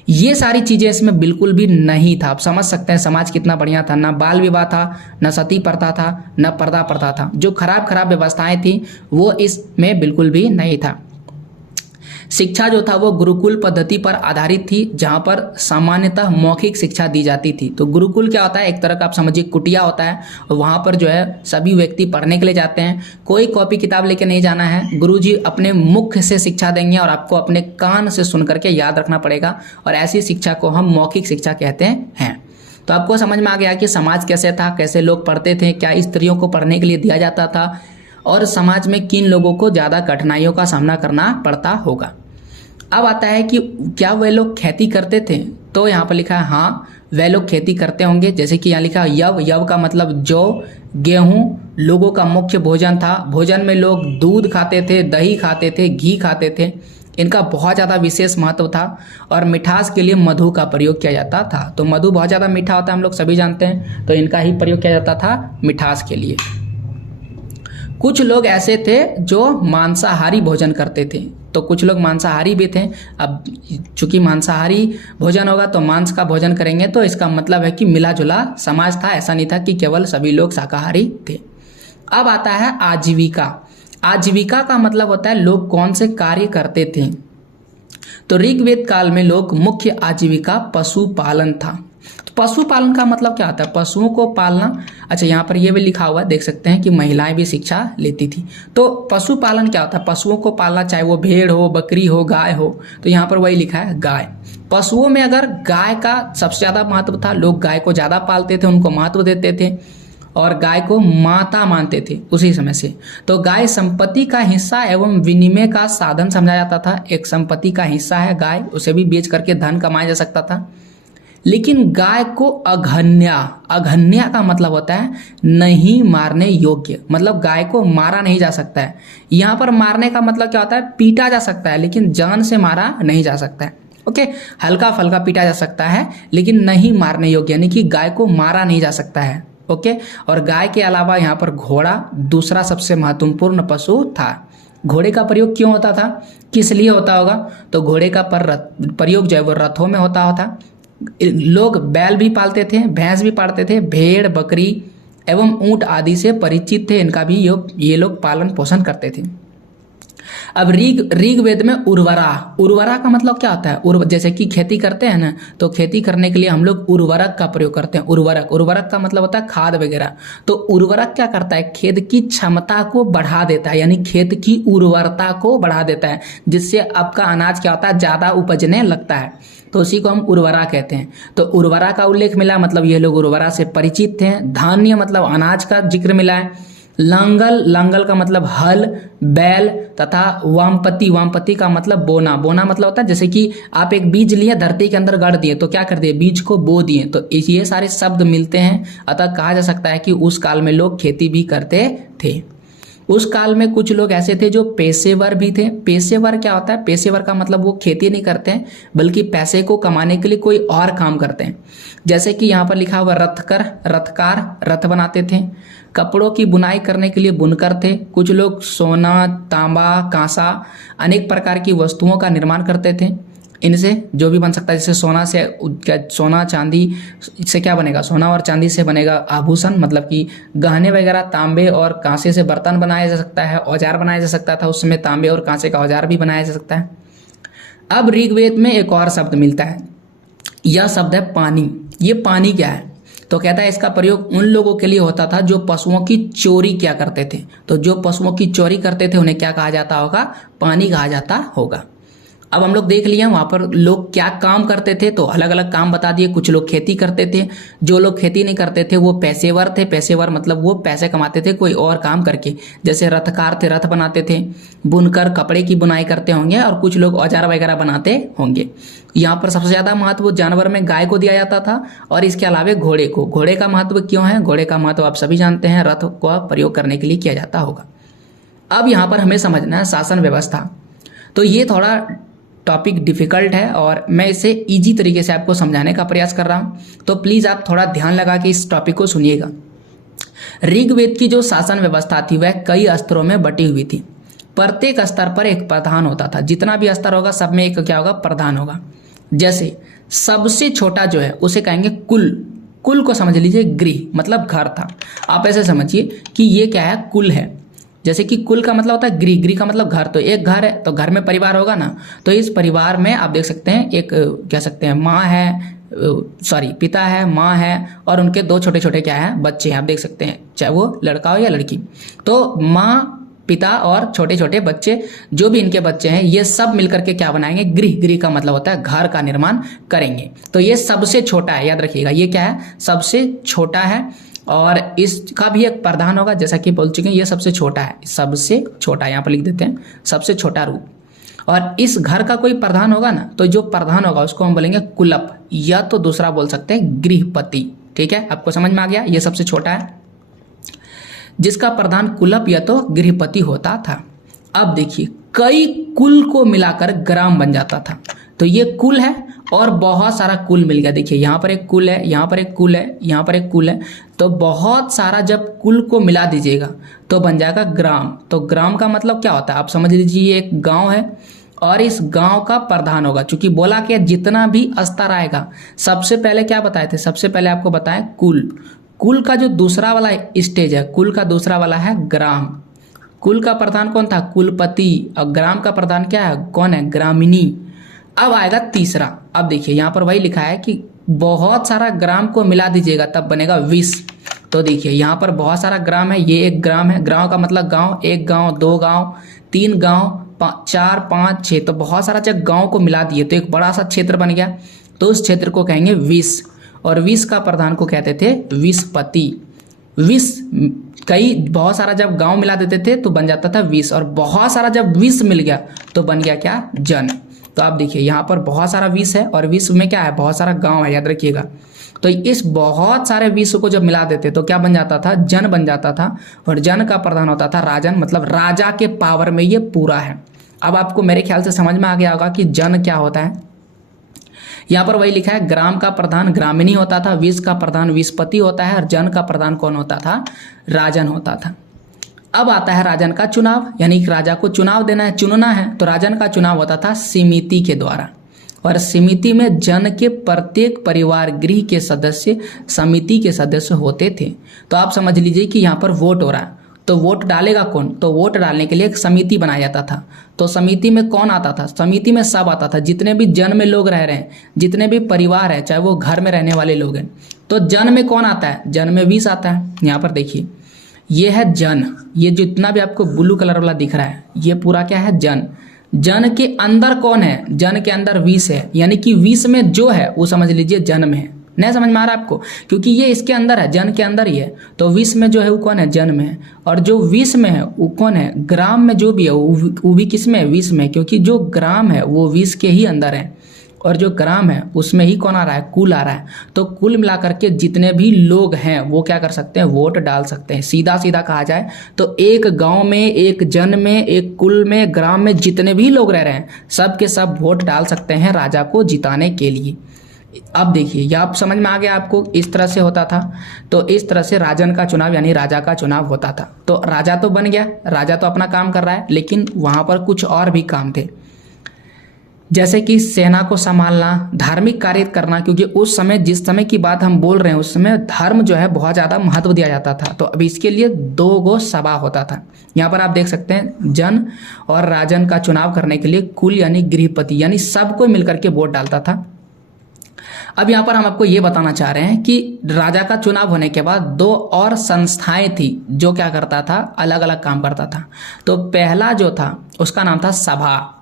ये सारी चीज़ें इसमें बिल्कुल भी नहीं था। आप समझ सकते हैं समाज कितना बढ़िया था। ना बाल विवाह था, न सती प्रथा था, न पर्दा प्रथा था। जो खराब खराब व्यवस्थाएं थी वो इसमें बिल्कुल भी नहीं था। शिक्षा जो था वो गुरुकुल पद्धति पर आधारित थी, जहाँ पर सामान्यतः मौखिक शिक्षा दी जाती थी। तो गुरुकुल क्या होता है? एक तरह का आप समझिए कुटिया होता है, और वहाँ पर जो है सभी व्यक्ति पढ़ने के लिए जाते हैं। कोई कॉपी किताब लेके नहीं जाना है, गुरुजी अपने मुख से शिक्षा देंगे और आपको अपने कान से सुन करके याद रखना पड़ेगा, और ऐसी शिक्षा को हम मौखिक शिक्षा कहते हैं। तो आपको समझ में आ गया कि समाज कैसे था, कैसे लोग पढ़ते थे, क्या स्त्रियों को पढ़ने के लिए दिया जाता था, और समाज में किन लोगों को ज़्यादा कठिनाइयों का सामना करना पड़ता होगा। अब आता है कि क्या वे लोग खेती करते थे? तो यहाँ पर लिखा है हाँ, वे लोग खेती करते होंगे। जैसे कि यहाँ लिखा है यव, यव का मतलब जौ, गेहूँ लोगों का मुख्य भोजन था। भोजन में लोग दूध खाते थे, दही खाते थे, घी खाते थे। इनका बहुत ज़्यादा विशेष महत्व था, और मिठास के लिए मधु का प्रयोग किया जाता था। तो मधु बहुत ज़्यादा मीठा होता है, हम लोग सभी जानते हैं, तो इनका ही प्रयोग किया जाता था मिठास के लिए। कुछ लोग ऐसे थे जो मांसाहारी भोजन करते थे, तो कुछ लोग मांसाहारी भी थे। अब चूंकि मांसाहारी भोजन होगा तो मांस का भोजन करेंगे, तो इसका मतलब है कि मिला जुला समाज था, ऐसा नहीं था कि केवल सभी लोग शाकाहारी थे। अब आता है आजीविका। आजीविका का मतलब होता है लोग कौन से कार्य करते थे। तो ऋग्वेद काल में लोग मुख्य आजीविका पशुपालन था। तो पशुपालन का मतलब क्या होता है? पशुओं को पालना। अच्छा, यहाँ पर ये भी लिखा हुआ है, देख सकते हैं कि महिलाएं भी शिक्षा लेती थी। तो पशुपालन क्या होता है? पशुओं को पालना, चाहे वो भेड़ हो, बकरी हो, गाय हो। तो यहाँ पर वही लिखा है गाय। पशुओं में अगर गाय का सबसे ज़्यादा महत्व था, लोग गाय को ज़्यादा पालते थे, उनको महत्व देते थे, और गाय को माता मानते थे उसी समय से। तो गाय संपत्ति का हिस्सा एवं विनिमय का साधन समझा जाता था। एक संपत्ति का हिस्सा है गाय, उसे भी बेच करके धन कमाया जा सकता था। लेकिन गाय को अघन्या, अघन्या का मतलब होता है नहीं मारने योग्य, मतलब गाय को मारा नहीं जा सकता है। यहाँ पर मारने का मतलब क्या होता है? पीटा जा सकता है, लेकिन जान से मारा नहीं जा सकता है। ओके, हल्का फल्का पीटा जा सकता है, लेकिन नहीं मारने योग्य, यानी कि गाय को मारा नहीं जा सकता है। ओके, और गाय के अलावा यहाँ पर घोड़ा दूसरा सबसे महत्वपूर्ण पशु था। घोड़े का प्रयोग क्यों होता था, किस लिए होता होगा? तो घोड़े का प्रयोग जो है वो रथों में होता। लोग बैल भी पालते थे, भैंस भी पालते थे, भेड़, बकरी एवं ऊंट आदि से परिचित थे। इनका भी ये लोग पालन पोषण करते थे। अब ऋग्वेद में उर्वरा का मतलब क्या होता है? जैसे कि खेती करते हैं ना, तो खेती करने के लिए हम लोग उर्वरक का प्रयोग करते हैं। उर्वरक का मतलब होता है खाद वगैरह। तो उर्वरक क्या करता है? खेत की क्षमता को बढ़ा देता है, यानी खेत की उर्वरता को बढ़ा देता है, जिससे आपका अनाज क्या होता है? ज़्यादा उपजने लगता है। तो उसी को हम उर्वरा कहते हैं। तो उर्वरा का उल्लेख मिला, मतलब ये लोग उर्वरा से परिचित थे। धान्य मतलब अनाज का जिक्र मिला है। लांगल का मतलब हल, बैल, तथा वामपति का मतलब बोना मतलब होता है जैसे कि आप एक बीज लिए, धरती के अंदर गाड़ दिए, तो क्या कर दिए? बीज को बो दिए। तो ये सारे शब्द मिलते हैं, अतः कहा जा सकता है कि उस काल में लोग खेती भी करते थे। उस काल में कुछ लोग ऐसे थे जो पेशेवर भी थे। पेशेवर क्या होता है? पेशेवर का मतलब वो खेती नहीं करते हैं, बल्कि पैसे को कमाने के लिए कोई और काम करते हैं। जैसे कि यहाँ पर लिखा हुआ रथकार रथ बनाते थे। कपड़ों की बुनाई करने के लिए बुनकर थे। कुछ लोग सोना, तांबा, कांसा अनेक प्रकार की वस्तुओं का निर्माण करते थे। इनसे जो भी बन सकता है, जैसे सोना से क्या, सोना चांदी से क्या बनेगा, सोना और चांदी से बनेगा आभूषण, मतलब कि गहने वगैरह। तांबे और कांसे से बर्तन बनाया जा सकता है, औजार बनाया जा सकता था उस समय, तांबे और कांसे का औजार भी बनाया जा सकता है। अब ऋग्वेद में एक और शब्द मिलता है, यह शब्द है पानी। ये पानी क्या है? तो कहता है इसका प्रयोग उन लोगों के लिए होता था जो पशुओं की चोरी क्या करते थे। तो जो पशुओं की चोरी करते थे उन्हें क्या कहा जाता होगा? पानी कहा जाता होगा। अब हम लोग देख लिए वहाँ पर लोग क्या काम करते थे, तो अलग अलग काम बता दिए। कुछ लोग खेती करते थे, जो लोग खेती नहीं करते थे वो पेशेवर थे। पेशेवर मतलब वो पैसे कमाते थे कोई और काम करके, जैसे रथकार थे, रथ बनाते थे। बुनकर कपड़े की बुनाई करते होंगे, और कुछ लोग औजार वगैरह बनाते होंगे। यहाँ पर सबसे ज़्यादा महत्व जानवर में गाय को दिया जाता था, और इसके अलावा घोड़े को। घोड़े का महत्व क्यों है? घोड़े का महत्व आप सभी जानते हैं, रथ का प्रयोग करने के लिए किया जाता होगा। अब यहाँ पर हमें समझना है शासन व्यवस्था। तो ये थोड़ा टॉपिक डिफिकल्ट है और मैं इसे इजी तरीके से आपको समझाने का प्रयास कर रहा हूँ, तो प्लीज़ आप थोड़ा ध्यान लगा के इस टॉपिक को सुनिएगा। ऋग्वेद की जो शासन व्यवस्था थी वह कई स्तरों में बटी हुई थी। प्रत्येक स्तर पर एक प्रधान होता था। जितना भी स्तर होगा सब में एक क्या होगा? प्रधान होगा। जैसे सबसे छोटा जो है उसे कहेंगे कुल। कुल को समझ लीजिए गृह, मतलब घर था। आप ऐसे समझिए कि ये क्या है? कुल है। जैसे कि कुल का मतलब होता है गृह, गृह का मतलब घर। तो एक घर है तो घर में परिवार होगा ना, तो इस परिवार में आप देख सकते हैं एक कह सकते हैं माँ है, पिता है, माँ है, और उनके दो छोटे छोटे क्या है? बच्चे हैं। आप देख सकते हैं चाहे वो लड़का हो या लड़की। तो माँ, पिता और छोटे छोटे बच्चे, जो भी इनके बच्चे हैं, ये सब मिलकर के क्या बनाएंगे? गृह। गृह का मतलब होता है घर का निर्माण करेंगे। तो ये सबसे छोटा है, याद रखिएगा। ये क्या है? सबसे छोटा है, और इसका भी एक प्रधान होगा। जैसा कि बोल चुके हैं ये सबसे छोटा है, सबसे छोटा, यहाँ पर लिख देते हैं सबसे छोटा रूप। और इस घर का कोई प्रधान होगा ना, तो जो प्रधान होगा उसको हम बोलेंगे कुलप, या तो दूसरा बोल सकते हैं गृहपति। ठीक है, आपको समझ में आ गया? ये सबसे छोटा है, जिसका प्रधान कुलप या तो गृहपति होता था। अब देखिए कई कुल को मिलाकर ग्राम बन जाता था। तो ये कुल है और बहुत सारा कुल मिल गया। देखिए यहाँ पर एक कुल है, यहाँ पर एक कुल है, यहाँ पर एक कुल है। तो बहुत सारा जब कुल को मिला दीजिएगा तो बन जाएगा ग्राम। तो ग्राम का मतलब क्या होता है? आप समझ लीजिए ये एक गांव है और इस गांव का प्रधान होगा। चूंकि बोला कि जितना भी स्तर आएगा, सबसे पहले क्या बताए थे? सबसे पहले आपको बताएं कुल। कुल का जो दूसरा वाला स्टेज है, कुल का दूसरा वाला है ग्राम। कुल का प्रधान कौन था? कुलपति। और ग्राम का प्रधान क्या है? कौन है? ग्रामिणी। अब आएगा तीसरा। अब देखिए यहाँ पर वही लिखा है कि बहुत सारा ग्राम को मिला दीजिएगा तब बनेगा 20। तो देखिए यहाँ पर बहुत सारा ग्राम है, ये एक ग्राम है। ग्राम का मतलब गांव, एक गांव, दो गांव, तीन गांव, 4, 5, 6। तो बहुत सारा जब गांव को मिला दिए तो एक बड़ा सा क्षेत्र बन गया। तो उस क्षेत्र को कहेंगे 20, और 20 का प्रधान को कहते थे विसपति। 20 कई बहुत सारा जब गांव मिला देते थे तो बन जाता था 20, और बहुत सारा जब 20 मिल गया तो बन गया क्या? जन। तो आप देखिए यहाँ पर बहुत सारा 20 है और 20 में क्या है? बहुत सारा गांव है, याद रखिएगा। तो इस बहुत सारे 20 को जब मिला देते तो क्या बन जाता था? जन बन जाता था। और जन का प्रधान होता था राजन, मतलब राजा के पावर में ये पूरा है। अब आपको मेरे ख्याल से समझ में आ गया होगा कि जन क्या होता है। यहाँ पर वही लिखा है, ग्राम का प्रधान ग्रामीणी होता था, 20 का प्रधान विसपति होता है, और जन का प्रधान कौन होता था? राजन होता था। अब आता है राजन का चुनाव, यानी कि राजा को चुनाव देना है, चुनना है। तो राजन का चुनाव होता था समिति के द्वारा, और समिति में जन के प्रत्येक परिवार गृह के सदस्य समिति के सदस्य होते थे। तो आप समझ लीजिए कि यहाँ पर वोट हो रहा है, तो वोट डालेगा कौन? तो वोट डालने के लिए एक समिति बनाया जाता था। तो समिति में कौन आता था? समिति में सब आता था, जितने भी जन में लोग रह रहे हैं, जितने भी परिवार है, चाहे वो घर में रहने वाले लोग हैं। तो जन में कौन आता है? जन में 20 आता है। यहाँ पर देखिए ये है जन, ये जितना भी आपको ब्लू कलर वाला दिख रहा है ये पूरा क्या है? जन। जन के अंदर कौन है? जन के अंदर 20 है, यानी कि 20 में जो है वो समझ लीजिए जन में है। नहीं समझ में आ रहा है आपको? क्योंकि ये इसके अंदर है, जन के अंदर ही है। तो 20 में जो है वो कौन है? जन में है। और जो 20 में है वो कौन है? ग्राम में जो भी है वो भी किस में है? 20 में, क्योंकि जो ग्राम है वो 20 के ही अंदर है, और जो ग्राम है उसमें ही कौन आ रहा है? कुल आ रहा है। तो कुल मिलाकर के जितने भी लोग हैं वो क्या कर सकते हैं? वोट डाल सकते हैं। सीधा सीधा कहा जाए तो एक गांव में, एक जन में, एक कुल में, ग्राम में जितने भी लोग रह रहे हैं सब के सब वोट डाल सकते हैं राजा को जिताने के लिए। अब देखिए ये आप समझ में आ गया आपको, इस तरह से होता था। तो इस तरह से राजन का चुनाव यानी राजा का चुनाव होता था। तो राजा तो बन गया, राजा तो अपना काम कर रहा है, लेकिन वहां पर कुछ और भी काम थे। जैसे कि सेना को संभालना, धार्मिक कार्य करना, क्योंकि उस समय जिस समय की बात हम बोल रहे हैं उस समय धर्म जो है बहुत ज़्यादा महत्व दिया जाता था। तो अब इसके लिए 2 गो सभा होता था। यहाँ पर आप देख सकते हैं जन और राजन का चुनाव करने के लिए कुल यानी गृहपति यानी सबको मिलकर के वोट डालता था। अब यहाँ पर हम आपको ये बताना चाह रहे हैं कि राजा का चुनाव होने के बाद 2 और संस्थाएं थी जो क्या करता था, अलग अलग काम करता था। तो पहला जो था उसका नाम था सभा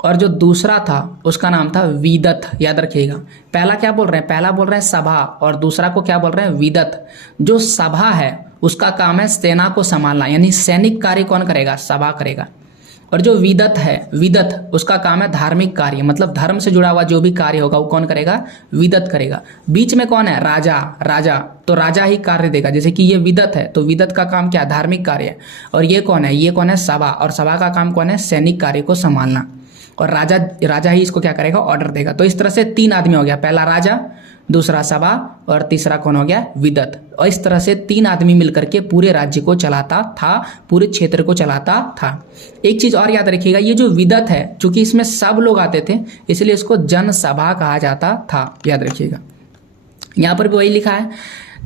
और जो दूसरा था उसका नाम था विदत। याद रखिएगा, पहला क्या बोल रहे हैं, पहला बोल रहे हैं सभा और दूसरा को क्या बोल रहे हैं, विदत। जो सभा है उसका काम है सेना को संभालना, यानी सैनिक कार्य कौन करेगा, सभा करेगा। और जो विदत है, विदत उसका काम है धार्मिक कार्य, मतलब धर्म से जुड़ा हुआ जो भी कार्य होगा वो कौन करेगा, विदत करेगा। बीच में कौन है, राजा। राजा तो राजा ही कार्य देगा। जैसे कि ये विदत है तो विदत का काम क्या है, धार्मिक कार्य है। और ये कौन है, ये कौन है, सभा। और सभा का काम कौन है, सैनिक कार्य को संभालना। और राजा ही इसको क्या करेगा, ऑर्डर देगा। तो इस तरह से 3 आदमी हो गया, पहला राजा, दूसरा सभा और तीसरा कौन हो गया, विदत। और इस तरह से 3 आदमी मिलकर के पूरे राज्य को चलाता था, पूरे क्षेत्र को चलाता था। एक चीज और याद रखिएगा, ये जो विदत है चूंकि इसमें सब लोग आते थे इसलिए इसको जनसभा कहा जाता था। याद रखिएगा, यहाँ पर भी वही लिखा है।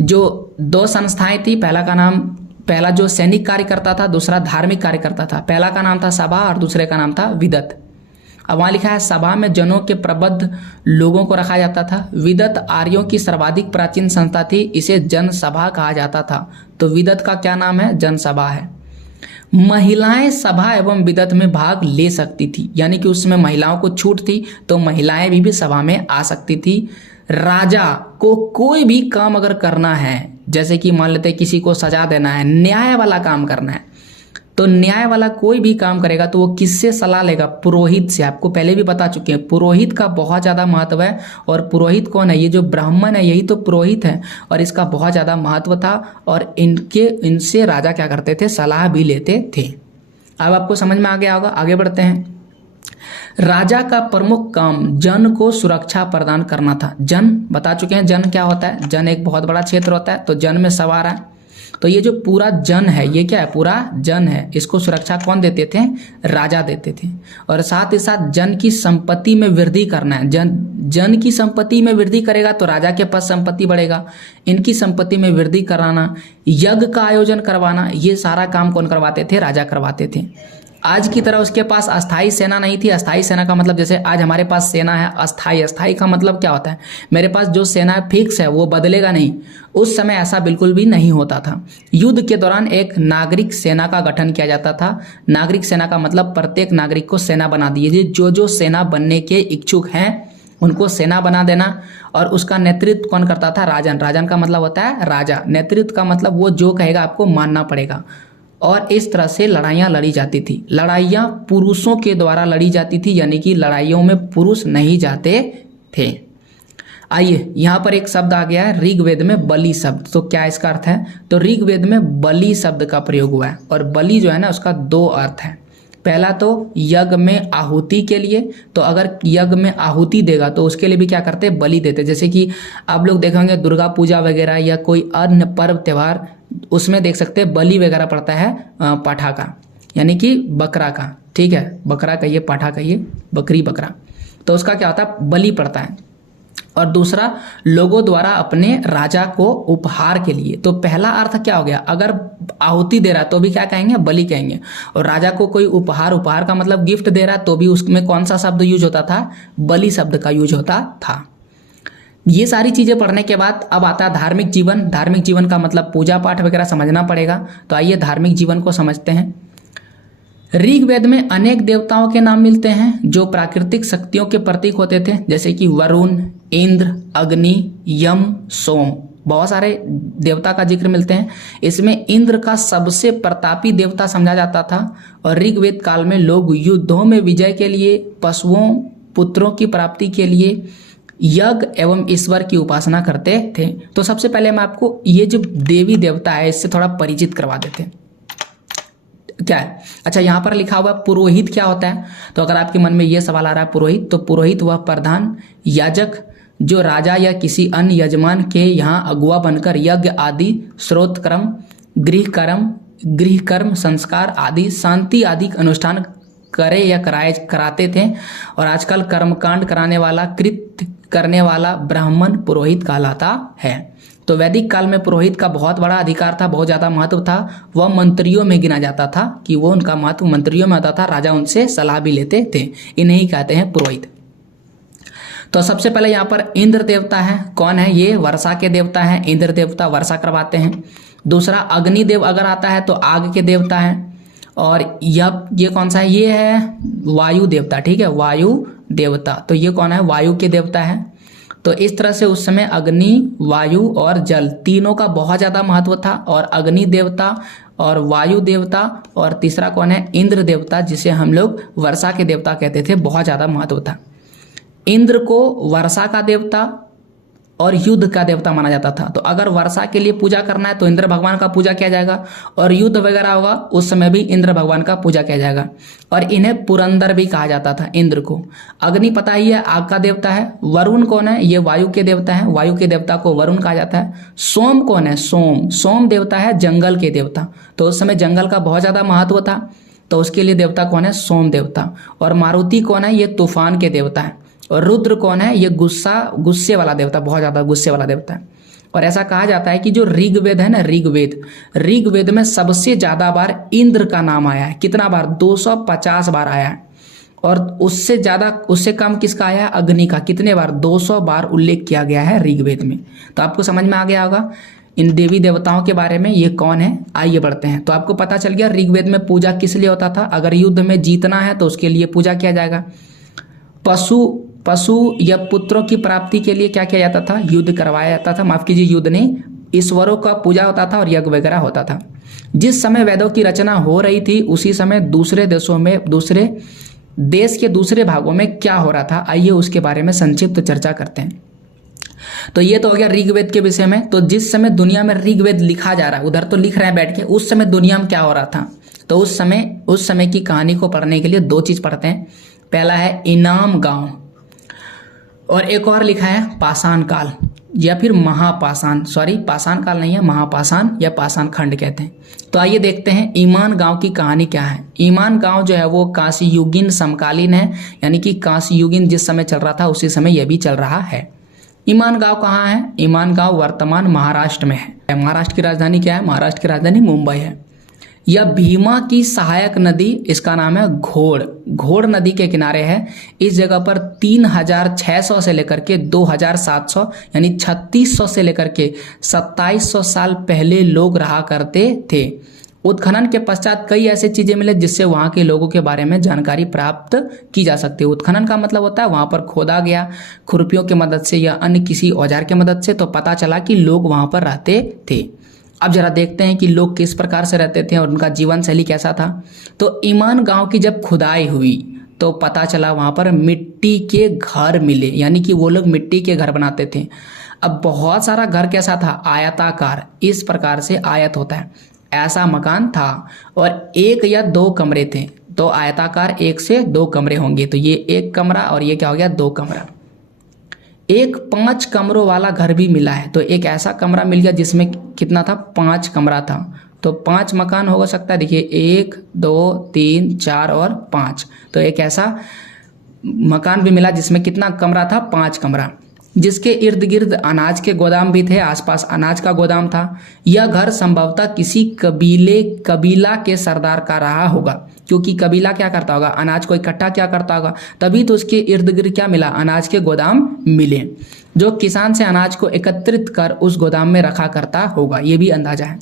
जो 2 संस्थाएं थी, पहला जो सैनिक कार्य करता था, दूसरा धार्मिक कार्य करता था। पहला का नाम था सभा और दूसरे का नाम था विदत। अब वहाँ लिखा है सभा में जनों के प्रबुद्ध लोगों को रखा जाता था। विदत आर्यों की सर्वाधिक प्राचीन संस्था थी, इसे जनसभा कहा जाता था। तो विदत का क्या नाम है, जनसभा है। महिलाएं सभा एवं विदत में भाग ले सकती थी, यानी कि उसमें महिलाओं को छूट थी, तो महिलाएं भी सभा में आ सकती थी। राजा को कोई भी काम अगर करना है, जैसे कि मान लेते किसी को सजा देना है, न्याय वाला काम करना है, तो न्याय वाला कोई भी काम करेगा तो वो किससे सलाह लेगा, पुरोहित से। आपको पहले भी बता चुके हैं पुरोहित का बहुत ज़्यादा महत्व है। और पुरोहित कौन है, ये जो ब्राह्मण है यही तो पुरोहित है और इसका बहुत ज़्यादा महत्व था। और इनसे राजा क्या करते थे, सलाह भी लेते थे। अब आपको समझ में आ गया होगा, आगे बढ़ते हैं। राजा का प्रमुख काम जन को सुरक्षा प्रदान करना था। जन बता चुके हैं, जन क्या होता है, जन एक बहुत बड़ा क्षेत्र होता है। तो जन में सवार है, तो ये जो पूरा जन है ये क्या है, पूरा जन है। इसको सुरक्षा कौन देते थे, राजा देते थे। और साथ ही साथ जन की संपत्ति में वृद्धि करना है। जन की संपत्ति में वृद्धि करेगा तो राजा के पास संपत्ति बढ़ेगा। इनकी संपत्ति में वृद्धि कराना, यज्ञ का आयोजन करवाना, ये सारा काम कौन करवाते थे, राजा करवाते थे। आज की तरह उसके पास अस्थाई सेना नहीं थी। अस्थाई सेना का मतलब जैसे आज हमारे पास सेना है, अस्थाई। अस्थाई का मतलब क्या होता है, मेरे पास जो सेना है फिक्स है, वो बदलेगा नहीं। उस समय ऐसा बिल्कुल भी नहीं होता था। युद्ध के दौरान एक नागरिक सेना का गठन किया जाता था। नागरिक सेना का मतलब प्रत्येक नागरिक को सेना बना दीजिए। जो सेना बनने के इच्छुक हैं उनको सेना बना देना। और उसका नेतृत्व कौन करता था, राजन। राजन का मतलब होता है राजा। नेतृत्व का मतलब वो जो कहेगा आपको मानना पड़ेगा। और इस तरह से लड़ाइयाँ लड़ी जाती थी। लड़ाइयाँ पुरुषों के द्वारा लड़ी जाती थी, यानी कि लड़ाइयों में पुरुष नहीं जाते थे। आइए यहाँ पर एक शब्द आ गया है ऋग्वेद में, बलि शब्द। तो क्या इसका अर्थ है, तो ऋग्वेद में बलि शब्द का प्रयोग हुआ है। और बलि जो है ना उसका 2 अर्थ है। पहला तो यज्ञ में आहुति के लिए, तो अगर यज्ञ में आहुति देगा तो उसके लिए भी क्या करते, बलि देते। जैसे कि आप लोग देखेंगे दुर्गा पूजा वगैरह या कोई अन्य पर्व त्यौहार, उसमें देख सकते हैं बलि वगैरह पड़ता है पाठा का, यानी कि बकरा का। ठीक है, बकरा कहिए, पाठा कहिए, बकरी बकरा, तो उसका क्या होता है, बलि पड़ता है। और दूसरा लोगों द्वारा अपने राजा को उपहार के लिए। तो पहला अर्थ क्या हो गया, अगर आहुति दे रहा तो भी क्या कहेंगे, बलि कहेंगे। और राजा को कोई उपहार का मतलब गिफ्ट दे रहा तो भी उसमें कौन सा शब्द यूज होता था, बलि शब्द का यूज होता था। ये सारी चीजें पढ़ने के बाद अब आता है धार्मिक जीवन। धार्मिक जीवन का मतलब पूजा पाठ वगैरह समझना पड़ेगा। तो आइए धार्मिक जीवन को समझते हैं। ऋग्वेद में अनेक देवताओं के नाम मिलते हैं जो प्राकृतिक शक्तियों के प्रतीक होते थे, जैसे कि वरुण, इंद्र, अग्नि, यम, सोम। बहुत सारे देवता का जिक्र मिलते हैं। इसमें इंद्र का सबसे प्रतापी देवता समझा जाता था। और ऋग्वेद काल में लोग युद्धों में विजय के लिए, पशुओं पुत्रों की प्राप्ति के लिए यज्ञ एवं ईश्वर की उपासना करते थे। तो सबसे पहले मैं आपको ये जो देवी देवता है इससे थोड़ा परिचित करवा देते हैं। क्या है, अच्छा यहाँ पर लिखा हुआ पुरोहित क्या होता है। तो अगर आपके मन में ये सवाल आ रहा है पुरोहित, तो पुरोहित वह प्रधान याजक जो राजा या किसी अन्य यजमान के यहाँ अगुआ बनकर यज्ञ आदि, श्रोत कर्म, गृह कर्म, संस्कार आदि, शांति आदि अनुष्ठान करे या कराते थे, और आजकल कर्मकांड कराने वाला, कृत्य करने वाला ब्राह्मण पुरोहित कहलाता है। तो वैदिक काल में पुरोहित का बहुत बड़ा अधिकार था, बहुत ज़्यादा महत्व था। वह मंत्रियों में गिना जाता था कि वो उनका महत्व मंत्रियों में आता था, राजा उनसे सलाह भी लेते थे। इन्हें ही कहते हैं पुरोहित। तो सबसे पहले यहाँ पर इंद्र देवता है। कौन है ये? वर्षा के देवता है। इंद्र देवता वर्षा करवाते हैं। दूसरा अग्निदेव अगर आता है तो आग के देवता है। और ये कौन सा है? ये है वायु देवता, ठीक है, वायु देवता। तो ये कौन है? वायु के देवता है। तो इस तरह से उस समय अग्नि, वायु और जल तीनों का बहुत ज़्यादा महत्व था। और अग्नि देवता और वायु देवता और तीसरा कौन है? इंद्र देवता, जिसे हम लोग वर्षा के देवता कहते थे, बहुत ज़्यादा महत्व था। इंद्र को वर्षा का देवता और युद्ध का देवता माना जाता था। तो अगर वर्षा के लिए पूजा करना है तो इंद्र भगवान का पूजा किया जाएगा, और युद्ध वगैरह होगा उस समय भी इंद्र भगवान का पूजा किया जाएगा। और इन्हें पुरंदर भी कहा जाता था, इंद्र को। अग्नि पता ही है, आग का देवता है। वरुण कौन है? ये वायु के देवता है। वायु के देवता को वरुण कहा जाता है। सोम कौन है? सोम देवता है जंगल के देवता। तो उस समय जंगल का बहुत ज़्यादा महत्व था, तो उसके लिए देवता कौन है? सोम देवता। और मारुति कौन है? ये तूफान के देवता है। और रुद्र कौन है? ये गुस्से वाला देवता, बहुत ज़्यादा गुस्से वाला देवता है। और ऐसा कहा जाता है कि जो ऋग्वेद है ना, ऋग्वेद में सबसे ज़्यादा बार इंद्र का नाम आया है। कितना बार? 250 बार आया है। और उससे कम किसका आया है? अग्नि का। कितने बार? 200 बार उल्लेख किया गया है ऋग्वेद में। तो आपको समझ में आ गया होगा इन देवी देवताओं के बारे में, ये कौन है। आइए बढ़ते हैं। तो आपको पता चल गया ऋग्वेद में पूजा किस लिए होता था। अगर युद्ध में जीतना है तो उसके लिए पूजा किया जाएगा। पशु या पुत्रों की प्राप्ति के लिए क्या किया जाता था? युद्ध करवाया जाता था। माफ कीजिए, युद्ध नहीं, ईश्वरों का पूजा होता था और यज्ञ वगैरह होता था। जिस समय वेदों की रचना हो रही थी उसी समय दूसरे देशों में, देश के दूसरे भागों में क्या हो रहा था, आइए उसके बारे में संक्षिप्त चर्चा करते हैं। तो ये तो हो गया ऋग्वेद के विषय में। तो जिस समय दुनिया में ऋग्वेद लिखा जा रहा है, उधर तो लिख रहे हैं बैठ के, उस समय दुनिया में क्या हो रहा था। तो उस समय की कहानी को पढ़ने के लिए दो चीज पढ़ते हैं। पहला है इनाम गांव, और एक और लिखा है पाषाण काल या फिर महापाषाण। सॉरी, पाषाण काल नहीं है, महापाषाण या पाषाण खंड कहते हैं। तो आइए देखते हैं ईमान गांव की कहानी क्या है। ईमान गांव जो है वो कांस्य युगीन समकालीन है, यानी कि कांस्य युगीन जिस समय चल रहा था उसी समय यह भी चल रहा है। ईमान गांव कहाँ है? ईमान गांव वर्तमान महाराष्ट्र में है। महाराष्ट्र की राजधानी क्या है? महाराष्ट्र की राजधानी मुंबई है। यह भीमा की सहायक नदी, इसका नाम है घोड़ नदी के किनारे है। इस जगह पर 3600 से लेकर के 2700 यानी 3600 से लेकर के 2700 साल पहले लोग रहा करते थे। उत्खनन के पश्चात कई ऐसे चीजें मिले जिससे वहां के लोगों के बारे में जानकारी प्राप्त की जा सकती है। उत्खनन का मतलब होता है वहां पर खोदा गया खुरपियों की मदद से या अन्य किसी औजार की मदद से, तो पता चला कि लोग वहां पर रहते थे। अब जरा देखते हैं कि लोग किस प्रकार से रहते थे और उनका जीवन शैली कैसा था। तो ईमान गांव की जब खुदाई हुई तो पता चला वहां पर मिट्टी के घर मिले, यानी कि वो लोग मिट्टी के घर बनाते थे। अब बहुत सारा घर कैसा था? आयताकार, इस प्रकार से आयत होता है, ऐसा मकान था। और 1 या 2 कमरे थे। तो आयताकार 1 से 2 कमरे होंगे। तो ये 1 कमरा और ये क्या हो गया? 2 कमरा। एक 5 कमरों वाला घर भी मिला है। तो एक ऐसा कमरा मिल गया जिसमें कितना था? 5 कमरा था। तो 5 मकान हो सकता है। देखिए 1 2 3 4 और 5। तो एक ऐसा मकान भी मिला जिसमें कितना कमरा था? 5 कमरा, जिसके इर्द गिर्द अनाज के गोदाम भी थे। आसपास अनाज का गोदाम था। यह घर संभवतः किसी कबीला के सरदार का रहा होगा, क्योंकि कबीला क्या करता होगा? अनाज को इकट्ठा क्या करता होगा, तभी तो उसके इर्द गिर्द क्या मिला? अनाज के गोदाम मिले, जो किसान से अनाज को एकत्रित कर उस गोदाम में रखा करता होगा। ये भी अंदाजा है।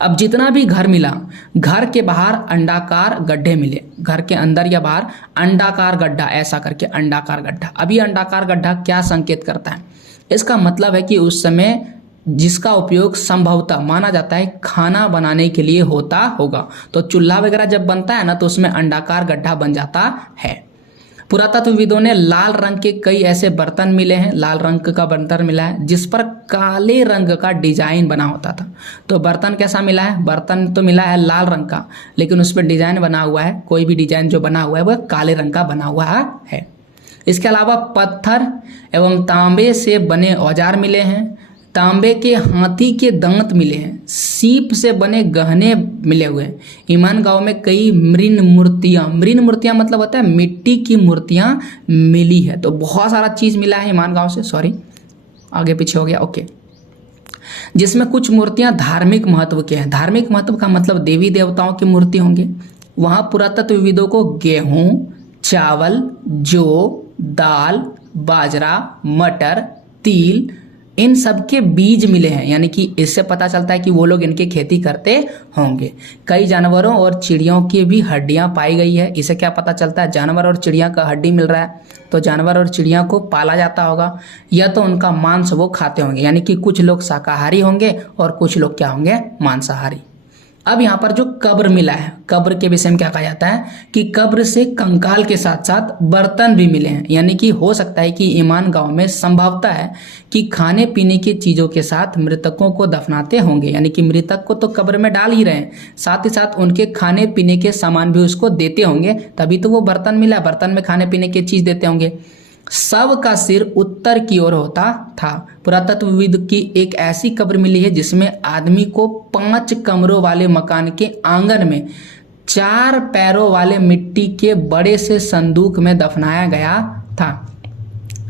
अब जितना भी घर मिला, घर के बाहर अंडाकार गड्ढे मिले, घर के अंदर या बाहर अंडाकार गड्ढा, ऐसा करके अंडाकार गड्ढा। अभी अंडाकार गड्ढा क्या संकेत करता है? इसका मतलब है कि उस समय जिसका उपयोग संभवतः माना जाता है खाना बनाने के लिए होता होगा। तो चूल्हा वगैरह जब बनता है ना तो उसमें अंडाकार गड्ढा बन जाता है। पुरातत्वविदों ने लाल रंग के कई ऐसे बर्तन मिले हैं, लाल रंग का बर्तन मिला है जिस पर काले रंग का डिजाइन बना होता था। तो बर्तन कैसा मिला है? बर्तन तो मिला है लाल रंग का, लेकिन उस पर डिजाइन बना हुआ है, कोई भी डिजाइन जो बना हुआ है वह काले रंग का बना हुआ है। इसके अलावा पत्थर एवं तांबे से बने औजार मिले हैं। तांबे के हाथी के दांत मिले हैं, सीप से बने गहने मिले हुए हैं। ईमान गांव में कई मृण मूर्तियां मतलब होता है मिट्टी की मूर्तियां मिली है। तो बहुत सारा चीज मिला है ईमान गांव से, सॉरी आगे पीछे हो गया, ओके। जिसमें कुछ मूर्तियां धार्मिक महत्व के हैं। धार्मिक महत्व का मतलब देवी देवताओं की मूर्ति होंगे। वहां पुरातत्वविदों को गेहूं, चावल, जौ, दाल, बाजरा, मटर, तिल, इन सब के बीज मिले हैं, यानी कि इससे पता चलता है कि वो लोग इनकी खेती करते होंगे। कई जानवरों और चिड़ियों की भी हड्डियां पाई गई है। इससे क्या पता चलता है, जानवर और चिड़िया का हड्डी मिल रहा है तो जानवर और चिड़िया को पाला जाता होगा, या तो उनका मांस वो खाते होंगे, यानी कि कुछ लोग शाकाहारी होंगे और कुछ लोग क्या होंगे, मांसाहारी। अब यहाँ पर जो कब्र मिला है, कब्र के विषय में क्या कहा जाता है कि कब्र से कंकाल के साथ साथ बर्तन भी मिले हैं, यानी कि हो सकता है कि ईमान गांव में संभवता है कि खाने पीने की चीजों के साथ मृतकों को दफनाते होंगे, यानी कि मृतक को तो कब्र में डाल ही रहे हैं, साथ ही साथ उनके खाने पीने के सामान भी उसको देते होंगे, तभी तो वो बर्तन मिला, बर्तन में खाने पीने की चीज देते होंगे। शव का सिर उत्तर की ओर होता था। पुरातत्वविद की एक ऐसी कब्र मिली है जिसमें आदमी को 5 कमरों वाले मकान के आंगन में 4 पैरों वाले मिट्टी के बड़े से संदूक में दफनाया गया था।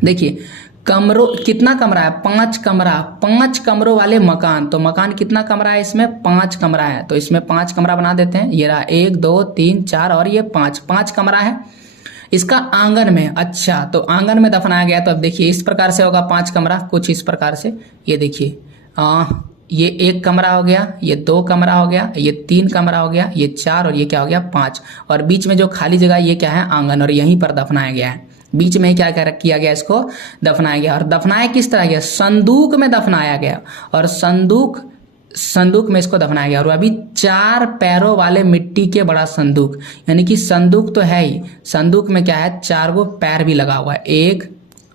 देखिए कमरों, कितना कमरा है, 5 कमरा, 5 कमरों वाले मकान, तो मकान कितना कमरा है, इसमें 5 कमरा है, तो इसमें 5 कमरा बना देते हैं। ये रहा 1 2 3 4 और ये 5 कमरा है इसका आंगन में। अच्छा, तो आंगन में दफनाया गया, तो अब देखिए इस प्रकार से होगा 5 कमरा, कुछ इस प्रकार से। ये देखिए ये 1 कमरा हो गया, ये 2 कमरा हो गया, ये 3 कमरा हो गया, ये 4 और ये क्या हो गया 5, और बीच में जो खाली जगह ये क्या है, आंगन, और यहीं पर दफनाया गया है। बीच में क्या किया गया, इसको दफनाया गया। और दफनाया किस तरह गया, संदूक में दफनाया गया, और संदूक में इसको दफनाया गया। और अभी 4 पैरों वाले मिट्टी के बड़ा संदूक, यानी कि संदूक तो है ही, संदूक में क्या है, 4 गो पैर भी लगा हुआ है, 1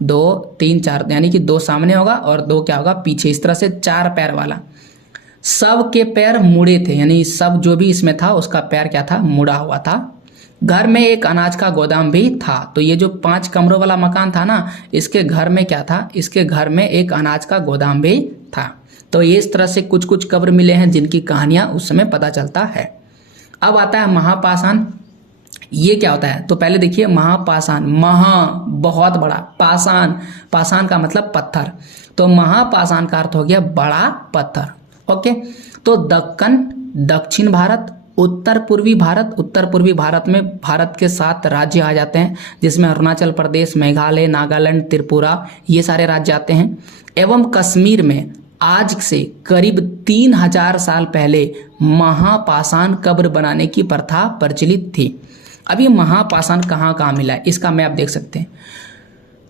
2 3 4, यानी कि 2 सामने होगा और 2 क्या होगा पीछे, इस तरह से 4 पैर वाला। सब के पैर मुड़े थे, यानी सब जो भी इसमें था उसका पैर क्या था, मुड़ा हुआ था। घर में एक अनाज का गोदाम भी था। तो ये जो 5 कमरों वाला मकान था ना, इसके घर में क्या था, इसके घर में एक अनाज का गोदाम भी था। तो ये इस तरह से कुछ कुछ कब्र मिले हैं जिनकी कहानियां उस समय पता चलता है। अब आता है महापाषाण। ये क्या होता है, तो पहले देखिए महापाषाण, बहुत बड़ा, पाषाण का मतलब पत्थर, तो महापाषाण का अर्थ हो गया बड़ा पत्थर। ओके, तो दक्कन दक्षिण भारत, उत्तर पूर्वी भारत में भारत के 7 राज्य आ जाते हैं, जिसमें अरुणाचल प्रदेश, मेघालय, नागालैंड, त्रिपुरा, ये सारे राज्य आते हैं। एवं कश्मीर में आज से करीब 3000 साल पहले महापाषाण कब्र बनाने की प्रथा प्रचलित थी। अब ये महापाषाण कहाँ कहाँ मिला है, इसका मैप देख सकते हैं।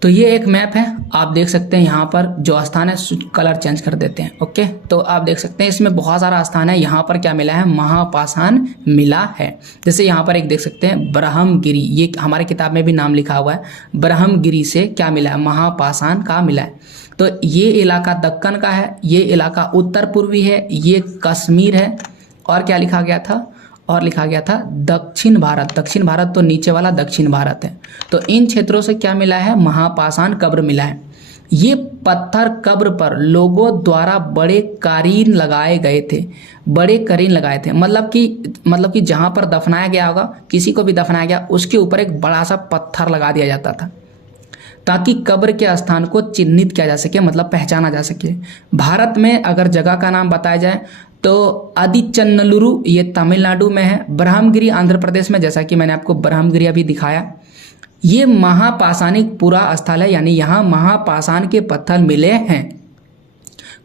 तो ये एक मैप है, आप देख सकते हैं यहाँ पर जो स्थान है, कलर चेंज कर देते हैं। ओके, तो आप देख सकते हैं इसमें बहुत सारा स्थान है, यहाँ पर क्या मिला है, महापाषाण मिला है। जैसे यहाँ पर एक देख सकते हैं ब्रह्मगिरी, ये हमारे किताब में भी नाम लिखा हुआ है, ब्रह्मगिरी से क्या मिला है, महापाषाण का मिला है। तो ये इलाका दक्कन का है, ये इलाका उत्तर पूर्वी है, ये कश्मीर है, और क्या लिखा गया था, और लिखा गया था दक्षिण भारत तो नीचे वाला दक्षिण भारत है। तो इन क्षेत्रों से क्या मिला है, महापाषाण कब्र मिला है। ये पत्थर कब्र पर लोगों द्वारा बड़े कारीन लगाए थे, मतलब कि जहाँ पर दफनाया गया होगा, किसी को भी दफनाया गया, उसके ऊपर एक बड़ा सा पत्थर लगा दिया जाता था ताकि कब्र के स्थान को चिन्हित किया जा सके, मतलब पहचाना जा सके। भारत में अगर जगह का नाम बताया जाए तो आदिचन्नलुरु, ये तमिलनाडु में है, ब्रह्मगिरी आंध्र प्रदेश में, जैसा कि मैंने आपको ब्रह्मगिरी अभी दिखाया। ये महापाषाणिक पूरा स्थल है, यानी यहाँ महापाषाण के पत्थर मिले हैं।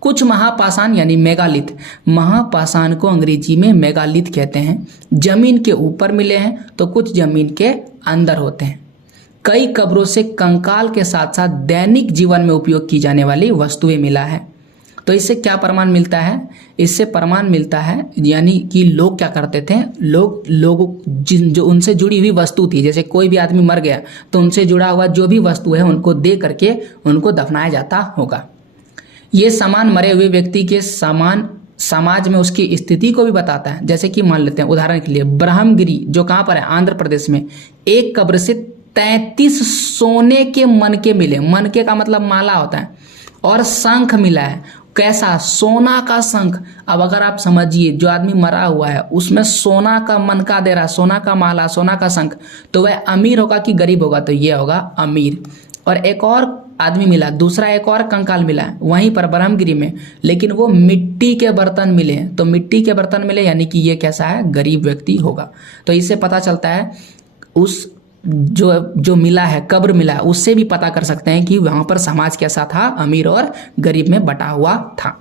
कुछ महापाषाण यानी मेगालिथ, महापाषाण को अंग्रेजी में मेगालिथ कहते हैं, जमीन के ऊपर मिले हैं तो कुछ जमीन के अंदर होते हैं। कई कब्रों से कंकाल के साथ साथ दैनिक जीवन में उपयोग की जाने वाली वस्तुएं मिला है। तो इससे क्या प्रमाण मिलता है, इससे प्रमाण मिलता है यानी कि लोग क्या करते थे, लोग जो उनसे जुड़ी हुई वस्तु थी, जैसे कोई भी आदमी मर गया तो उनसे जुड़ा हुआ जो भी वस्तु है उनको दे करके उनको दफनाया जाता होगा। ये सामान मरे हुए व्यक्ति के समान समाज में उसकी स्थिति को भी बताता है। जैसे कि मान लेते हैं उदाहरण के लिए ब्रह्मगिरी जो कहाँ पर है, आंध्र प्रदेश में, एक कब्र से 33 सोने के मनके मिले, मनके का मतलब माला होता है, और शंख मिला है। कैसा? सोना का शंख। अब अगर आप समझिए, जो आदमी मरा हुआ है उसमें सोना का मनका दे रहा है, सोना का माला, सोना का शंख, तो वह अमीर होगा कि गरीब होगा? तो ये होगा अमीर। और एक और आदमी मिला, दूसरा एक और कंकाल मिला है वहीं पर ब्रह्मगिरी में, लेकिन वो मिट्टी के बर्तन मिले हैं। तो मिट्टी के बर्तन मिले यानी कि ये कैसा है? गरीब व्यक्ति होगा। तो इससे पता चलता है उस जो मिला है, कब्र मिला है, उससे भी पता कर सकते हैं कि वहां पर समाज कैसा था, अमीर और गरीब में बटा हुआ था।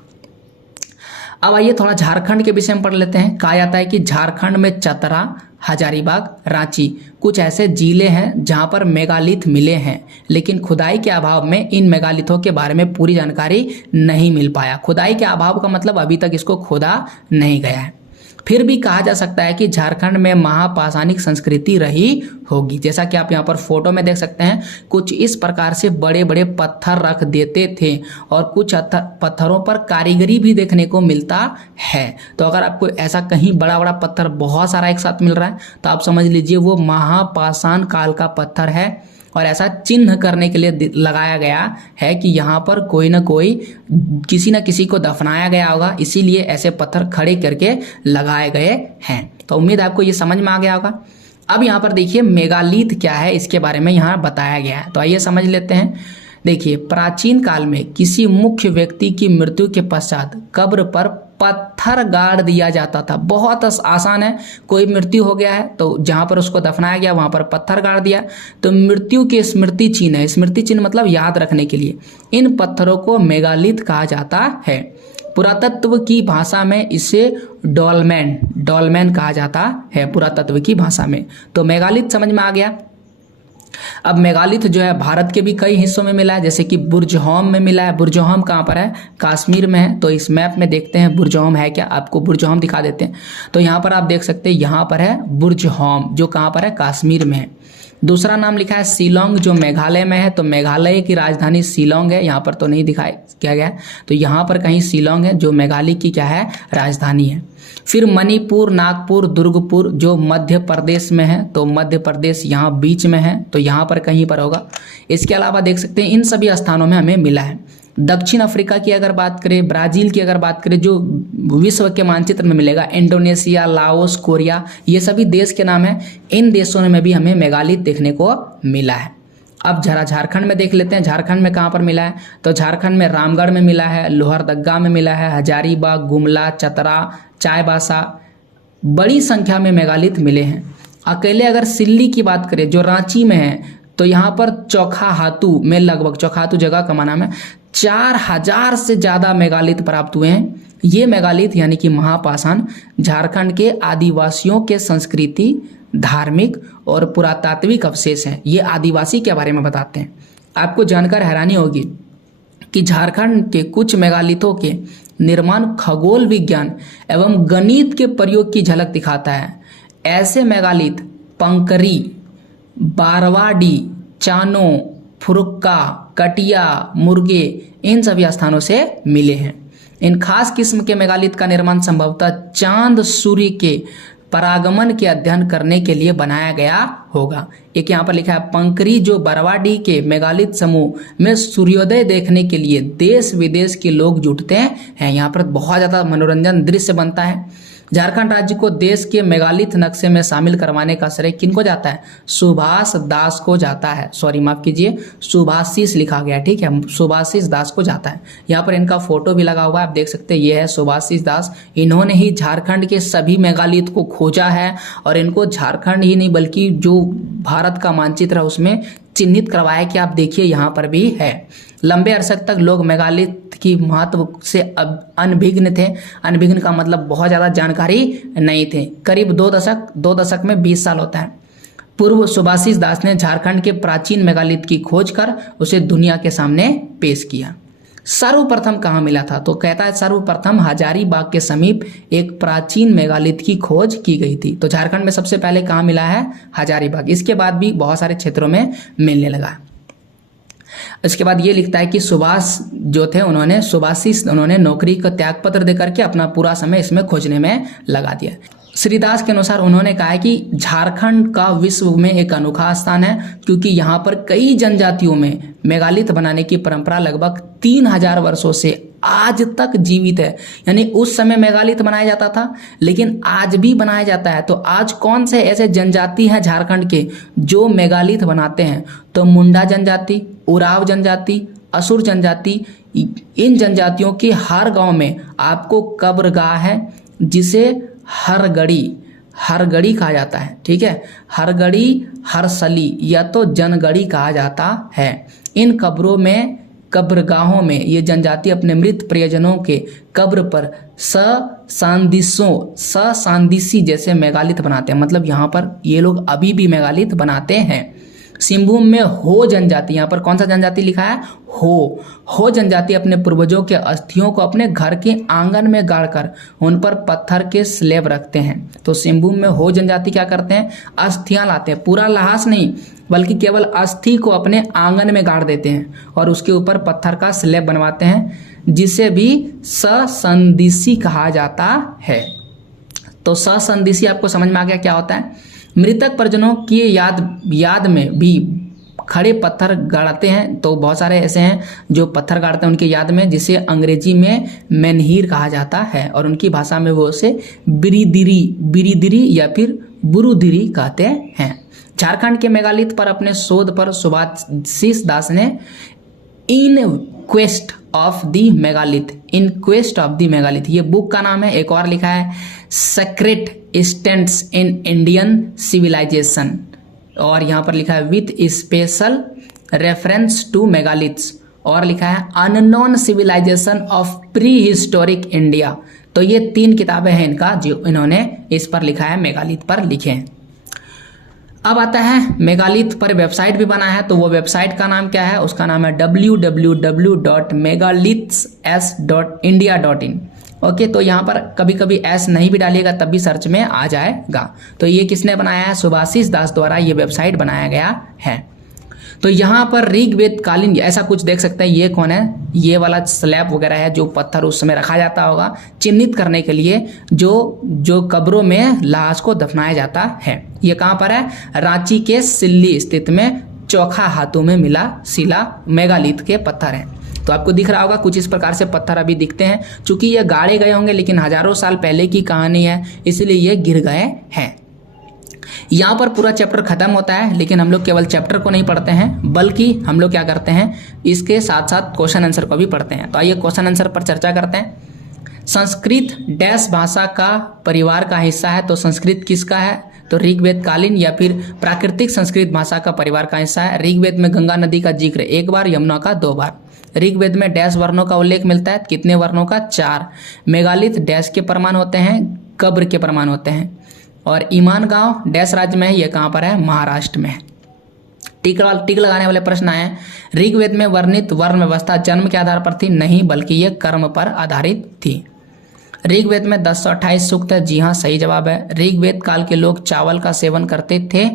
अब आइए थोड़ा झारखंड के विषय में पढ़ लेते हैं। कहा जाता है कि झारखंड में चतरा, हजारीबाग, रांची कुछ ऐसे जिले हैं जहां पर मेगालिथ मिले हैं, लेकिन खुदाई के अभाव में इन मेगालिथों के बारे में पूरी जानकारी नहीं मिल पाया। खुदाई के अभाव का मतलब अभी तक इसको खोदा नहीं गया है। फिर भी कहा जा सकता है कि झारखंड में महापाषाणिक संस्कृति रही होगी। जैसा कि आप यहाँ पर फोटो में देख सकते हैं, कुछ इस प्रकार से बड़े बड़े पत्थर रख देते थे और कुछ पत्थरों पर कारीगरी भी देखने को मिलता है। तो अगर आपको ऐसा कहीं बड़ा बड़ा पत्थर बहुत सारा एक साथ मिल रहा है तो आप समझ लीजिए वो महापाषाण काल का पत्थर है, और ऐसा चिन्ह करने के लिए लगाया गया है कि यहाँ पर कोई ना कोई किसी न किसी को दफनाया गया होगा, इसीलिए ऐसे पत्थर खड़े करके लगाए गए हैं। तो उम्मीद आपको ये समझ में आ गया होगा। अब यहाँ पर देखिए मेगालिथ क्या है, इसके बारे में यहाँ बताया गया है, तो आइए समझ लेते हैं। देखिए, प्राचीन काल में किसी मुख्य व्यक्ति की मृत्यु के पश्चात कब्र पर पत्थर गाड़ दिया जाता था। बहुत आसान है, कोई मृत्यु हो गया है तो जहां पर उसको दफनाया गया वहां पर पत्थर गाड़ दिया, तो मृत्यु के स्मृति चिन्ह है। स्मृति चिन्ह मतलब याद रखने के लिए इन पत्थरों को मेगालिथ कहा जाता है। पुरातत्व की भाषा में इसे डॉलमेन कहा जाता है, पुरातत्व की भाषा में। तो मेगालिथ समझ में आ गया। अब मेगालिथ जो है भारत के भी कई हिस्सों में मिला है, जैसे कि बुर्जहोम में मिला है। बुर्जहोम कहाँ पर है? कश्मीर में है। तो इस मैप में देखते हैं बुर्जहोम है क्या, आपको बुर्जहोम दिखा देते हैं। तो यहाँ पर आप देख सकते हैं, यहाँ पर है बुर्जहोम, जो कहाँ पर है? कश्मीर में है। दूसरा नाम लिखा है शिलोंग, जो मेघालय में है। तो मेघालय की राजधानी शिलोंग है, यहाँ पर तो नहीं दिखाया किया गया, तो यहाँ पर कहीं शिलोंग है जो मेघालय की क्या है? राजधानी है। फिर मणिपुर, नागपुर, दुर्गपुर जो मध्य प्रदेश में है, तो मध्य प्रदेश यहाँ बीच में है, तो यहाँ पर कहीं पर होगा। इसके अलावा देख सकते हैं इन सभी स्थानों में हमें मिला है। दक्षिण अफ्रीका की अगर बात करें, ब्राजील की अगर बात करें, जो विश्व के मानचित्र में मिलेगा, इंडोनेशिया, लाओस, कोरिया, ये सभी देश के नाम है। इन देशों में भी हमें मेगालिथ देखने को मिला है। अब जरा झारखंड में देख लेते हैं, झारखंड में कहाँ पर मिला है? तो झारखंड में रामगढ़ में मिला है, लोहरदग्गा में मिला है, हजारीबाग, गुमला, चतरा, चाईबासा, बड़ी संख्या में मेगालिथ मिले हैं। अकेले अगर सिल्ली की बात करें जो रांची में है, तो यहाँ पर चौखाहातू में लगभग, चौखाहातू जगह का नाम है, 4000 से ज़्यादा मेगालिथ प्राप्त हुए हैं। ये मेगालिथ यानी कि महापाषाण झारखंड के आदिवासियों के संस्कृति, धार्मिक और पुरातात्विक अवशेष हैं। ये आदिवासी के बारे में बताते हैं। आपको जानकर हैरानी होगी कि झारखंड के कुछ मेगालिथों के निर्माण खगोल विज्ञान एवं गणित के प्रयोग की झलक दिखाता है। ऐसे मेगालिथ पंकरी, बारवाडी, चानो, फुरुक्का, कटिया, मुर्गे, इन सभी स्थानों से मिले हैं। इन खास किस्म के मेगालिथ का निर्माण संभवतः चांद सूर्य के परागमन के अध्ययन करने के लिए बनाया गया होगा। एक यहाँ पर लिखा है पंकरी, जो बरवाडी के मेगालिथ समूह में सूर्योदय देखने के लिए देश विदेश के लोग जुटते हैं। यहाँ पर बहुत ज़्यादा मनोरंजन दृश्य बनता है। झारखंड राज्य को देश के मेगालिथ नक्शे में शामिल करवाने का श्रेय किनको जाता है? सुभाष दास को जाता है। सॉरी, माफ कीजिए, सुभाषिस लिखा गया, ठीक है, सुभाषिस दास को जाता है। यहाँ पर इनका फोटो भी लगा हुआ है, आप देख सकते हैं, ये है सुभाषिस दास। इन्होंने ही झारखंड के सभी मेगालिथ को खोजा है और इनको झारखंड ही नहीं बल्कि जो भारत का मानचित्र है उसमें चिन्हित करवाया कि आप देखिए यहाँ पर भी है। लंबे अरसे तक लोग मेगालिथ की महत्व से अनभिज्ञ थे। अनभिज्ञ का मतलब बहुत ज़्यादा जानकारी नहीं थे। करीब दो दशक में 20 साल होता है पूर्व सुभाषिस दास ने झारखंड के प्राचीन मेगालिथ की खोज कर उसे दुनिया के सामने पेश किया। सर्वप्रथम कहाँ मिला था? तो कहता है सर्वप्रथम हजारीबाग के समीप एक प्राचीन मेगालिथ की खोज की गई थी। तो झारखंड में सबसे पहले कहाँ मिला है? हजारीबाग। इसके बाद भी बहुत सारे क्षेत्रों में मिलने लगा। इसके बाद ये लिखता है कि सुभाष जो थे उन्होंने नौकरी का त्याग पत्र देकर के अपना पूरा समय इसमें खोजने में लगा दिया। श्रीदास के अनुसार उन्होंने कहा है कि झारखंड का विश्व में एक अनोखा स्थान है, क्योंकि यहाँ पर कई जनजातियों में मेगालिथ बनाने की परंपरा लगभग 3000 वर्षों से आज तक जीवित है। यानी उस समय मेगालिथ बनाया जाता था, लेकिन आज भी बनाया जाता है। तो आज कौन से ऐसे जनजाति हैं झारखंड के जो मेगालिथ बनाते हैं? तो मुंडा जनजाति, उराव जनजाति, असुर जनजाति। इन जनजातियों के हर गांव में आपको कब्रगाह है, जिसे हरगड़ी कहा जाता है। ठीक है, हरगड़ी, हरसली या तो जनगढ़ी कहा जाता है। इन कब्रगाहों में ये जनजाति अपने मृत प्रियजनों के कब्र पर सांदीसी जैसे मेगालिथ बनाते हैं। मतलब यहाँ पर ये लोग अभी भी मेगालिथ बनाते हैं। सिंहभूम में हो जनजाति, यहाँ पर कौन सा जनजाति लिखा है? हो जनजाति अपने पूर्वजों के अस्थियों को अपने घर के आंगन में गाड़कर उन पर पत्थर के स्लैब रखते हैं। तो सिंहभूम में हो जनजाति क्या करते हैं? अस्थियां लाते हैं, पूरा लाश नहीं बल्कि केवल अस्थि को अपने आंगन में गाड़ देते हैं और उसके ऊपर पत्थर का स्लैब बनवाते हैं, जिसे भी ससंदिसी कहा जाता है। तो ससंदिसी आपको समझ में आ गया क्या होता है? मृतक परिजनों की याद में भी खड़े पत्थर गाड़ते हैं। तो बहुत सारे ऐसे हैं जो पत्थर गाड़ते हैं उनकी याद में, जिसे अंग्रेजी में मेनहीर कहा जाता है और उनकी भाषा में वो उसे बिरीदिरी या फिर बुरुदिरी कहते हैं। झारखंड के मेगालिथ पर अपने शोध पर सुभाषिस दास ने in quest of the megalith, ये बुक का नाम है। एक और लिखा है secret stands in Indian civilization, और यहाँ पर लिखा है with special reference to megaliths, और लिखा है unknown civilization of prehistoric India. तो ये 3 किताबें हैं इनका जो इन्होंने इस पर लिखा है, मेगालिथ पर लिखे हैं। अब आता है मेगालिथ पर वेबसाइट भी बना है। तो वो वेबसाइट का नाम क्या है? उसका नाम है www.megalithes.india.in। ओके, तो यहाँ पर कभी कभी एस नहीं भी डालिएगा तब भी सर्च में आ जाएगा। तो ये किसने बनाया है? सुभाषिस दास द्वारा ये वेबसाइट बनाया गया है। तो यहाँ पर ऋग्वेद कालीन ऐसा कुछ देख सकते हैं। ये कौन है? ये वाला स्लैब वगैरह है जो पत्थर उस समय रखा जाता होगा चिन्हित करने के लिए, जो कब्रों में लाश को दफनाया जाता है। ये कहाँ पर है? रांची के सिल्ली स्थित में चौखा हाथों में मिला शिला मेगालिथ के पत्थर हैं। तो आपको दिख रहा होगा कुछ इस प्रकार से पत्थर अभी दिखते हैं। चूंकि ये गाड़े गए होंगे लेकिन हजारों साल पहले की कहानी है, इसलिए ये गिर गए हैं। यहाँ पर पूरा चैप्टर खत्म होता है, लेकिन हम लोग केवल चैप्टर को नहीं पढ़ते हैं बल्कि हम लोग क्या करते हैं, इसके साथ साथ क्वेश्चन आंसर को भी पढ़ते हैं। तो आइए क्वेश्चन आंसर पर चर्चा करते हैं। संस्कृत डैश भाषा का परिवार का हिस्सा है। तो संस्कृत किसका है? तो ऋग्वेद कालीन या फिर प्राकृतिक संस्कृत भाषा का परिवार का हिस्सा है। ऋग्वेद में गंगा नदी का जिक्र 1 बार, यमुना का 2 बार। ऋग्वेद में डैश वर्णों का उल्लेख मिलता है। कितने वर्णों का? 4। मेगालिथ डैश के प्रमाण होते हैं? कब्र के प्रमाण होते हैं। और ईमान गांव डैश राज्य में है? ये कहाँ पर है? महाराष्ट्र में है। टिक लगाने वाले प्रश्न आए। ऋग्वेद में वर्णित वर्ण व्यवस्था जन्म के आधार पर थी? नहीं, बल्कि ये कर्म पर आधारित थी। ऋग्वेद में 1028 सूक्त है? जी हाँ, सही जवाब है। ऋग्वेद काल के लोग चावल का सेवन करते थे?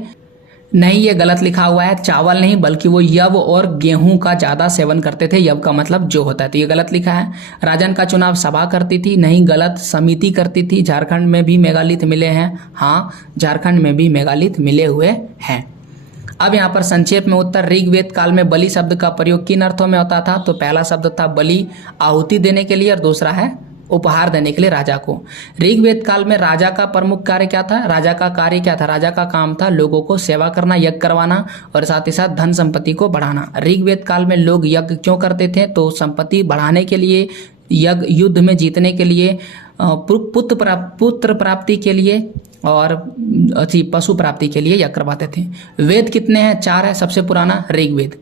नहीं, ये गलत लिखा हुआ है। चावल नहीं बल्कि वो यव और गेहूं का ज्यादा सेवन करते थे। यव का मतलब जो होता है, तो ये गलत लिखा है। राजन का चुनाव सभा करती थी? नहीं, गलत, समिति करती थी। झारखंड में भी मेगालिथ मिले हैं? हाँ, झारखंड में भी मेगालिथ मिले हुए हैं। अब यहाँ पर संक्षेप में उत्तर। ऋग्वेद काल में बलि शब्द का प्रयोग किन अर्थों में होता था? तो पहला शब्द था बलि, आहुति देने के लिए, और दूसरा है उपहार देने के लिए राजा को। ऋग्वेद काल में राजा का प्रमुख कार्य क्या था? राजा का कार्य क्या था? राजा का काम था लोगों को सेवा करना, यज्ञ करवाना और साथ ही साथ धन संपत्ति को बढ़ाना। ऋग्वेद काल में लोग यज्ञ क्यों करते थे? तो संपत्ति बढ़ाने के लिए, यज्ञ युद्ध में जीतने के लिए, पुत्र प्राप्ति के लिए और पशु प्राप्ति के लिए यज्ञ करवाते थे। वेद कितने हैं? 4 है। सबसे पुराना ऋग्वेद।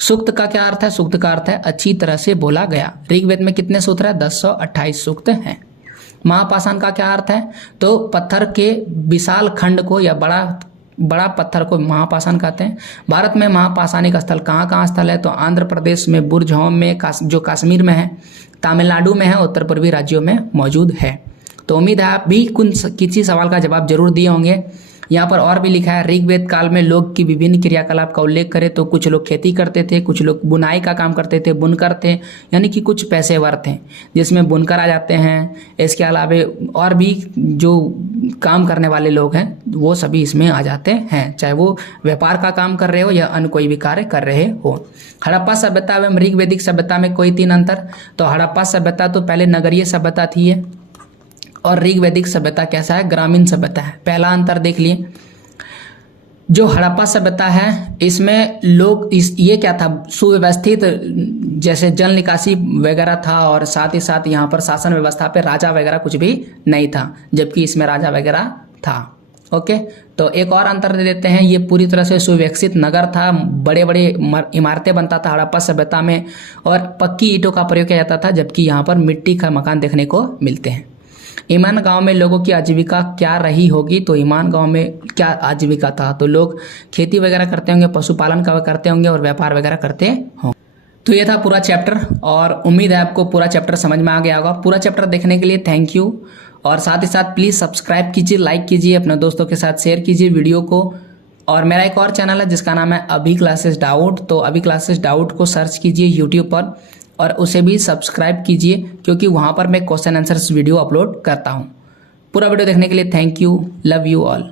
सूक्त का क्या अर्थ है? सूक्त का अर्थ है अच्छी तरह से बोला गया। ऋग्वेद में कितने सूत्र है? 1028 सूक्त हैं। महापाषाण का क्या अर्थ है? तो पत्थर के विशाल खंड को या बड़ा पत्थर को महापाषाण कहते हैं। भारत में महापाषाणिक स्थल कहाँ स्थल है? तो आंध्र प्रदेश में बुरझौम में, जो कश्मीर में है, तमिलनाडु में है, उत्तर पूर्वी राज्यों में मौजूद है। तो उम्मीद है आप भी किसी सवाल का जवाब जरूर दिए होंगे। यहाँ पर और भी लिखा है ऋग्वेद काल में लोग की विभिन्न क्रियाकलाप का उल्लेख करें तो कुछ लोग खेती करते थे, कुछ लोग बुनाई का काम करते थे, बुनकर थे, यानी कि कुछ पेशेवर थे जिसमें बुनकर आ जाते हैं। इसके अलावा और भी जो काम करने वाले लोग हैं वो सभी इसमें आ जाते हैं, चाहे वो व्यापार का काम कर रहे हो या अन्य कोई भी कार्य कर रहे हो। हड़प्पा सभ्यता एवं ऋग वैदिक सभ्यता में कोई 3 अंतर। तो हड़प्पा सभ्यता तो पहले नगरीय सभ्यता थी है, और ऋग वैदिक सभ्यता कैसा है, ग्रामीण सभ्यता है। पहला अंतर देख लिए, जो हड़प्पा सभ्यता है इसमें लोग ये क्या था, सुव्यवस्थित, जैसे जल निकासी वगैरह था, और साथ ही साथ यहाँ पर शासन व्यवस्था पे राजा वगैरह कुछ भी नहीं था, जबकि इसमें राजा वगैरह था। ओके, तो एक और अंतर दे देते हैं, ये पूरी तरह से सुविकसित नगर था, बड़े बड़े इमारतें बनता था हड़प्पा सभ्यता में, और पक्की ईंटों का प्रयोग किया जाता था, जबकि यहाँ पर मिट्टी का मकान देखने को मिलते हैं। ईमान गांव में लोगों की आजीविका क्या रही होगी, तो ईमान गांव में क्या आजीविका था, तो लोग खेती वगैरह करते होंगे, पशुपालन का करते होंगे और व्यापार वगैरह करते होंगे। तो ये था पूरा चैप्टर, और उम्मीद है आपको पूरा चैप्टर समझ में आ गया होगा। पूरा चैप्टर देखने के लिए थैंक यू, और साथ ही साथ प्लीज़ सब्सक्राइब कीजिए, लाइक कीजिए, अपने दोस्तों के साथ शेयर कीजिए वीडियो को। और मेरा एक और चैनल है जिसका नाम है अभी क्लासेस डाउट, तो अभी क्लासेस डाउट को सर्च कीजिए यूट्यूब पर और उसे भी सब्सक्राइब कीजिए, क्योंकि वहाँ पर मैं क्वेश्चन आंसर्स वीडियो अपलोड करता हूँ। पूरा वीडियो देखने के लिए thank you, love you all.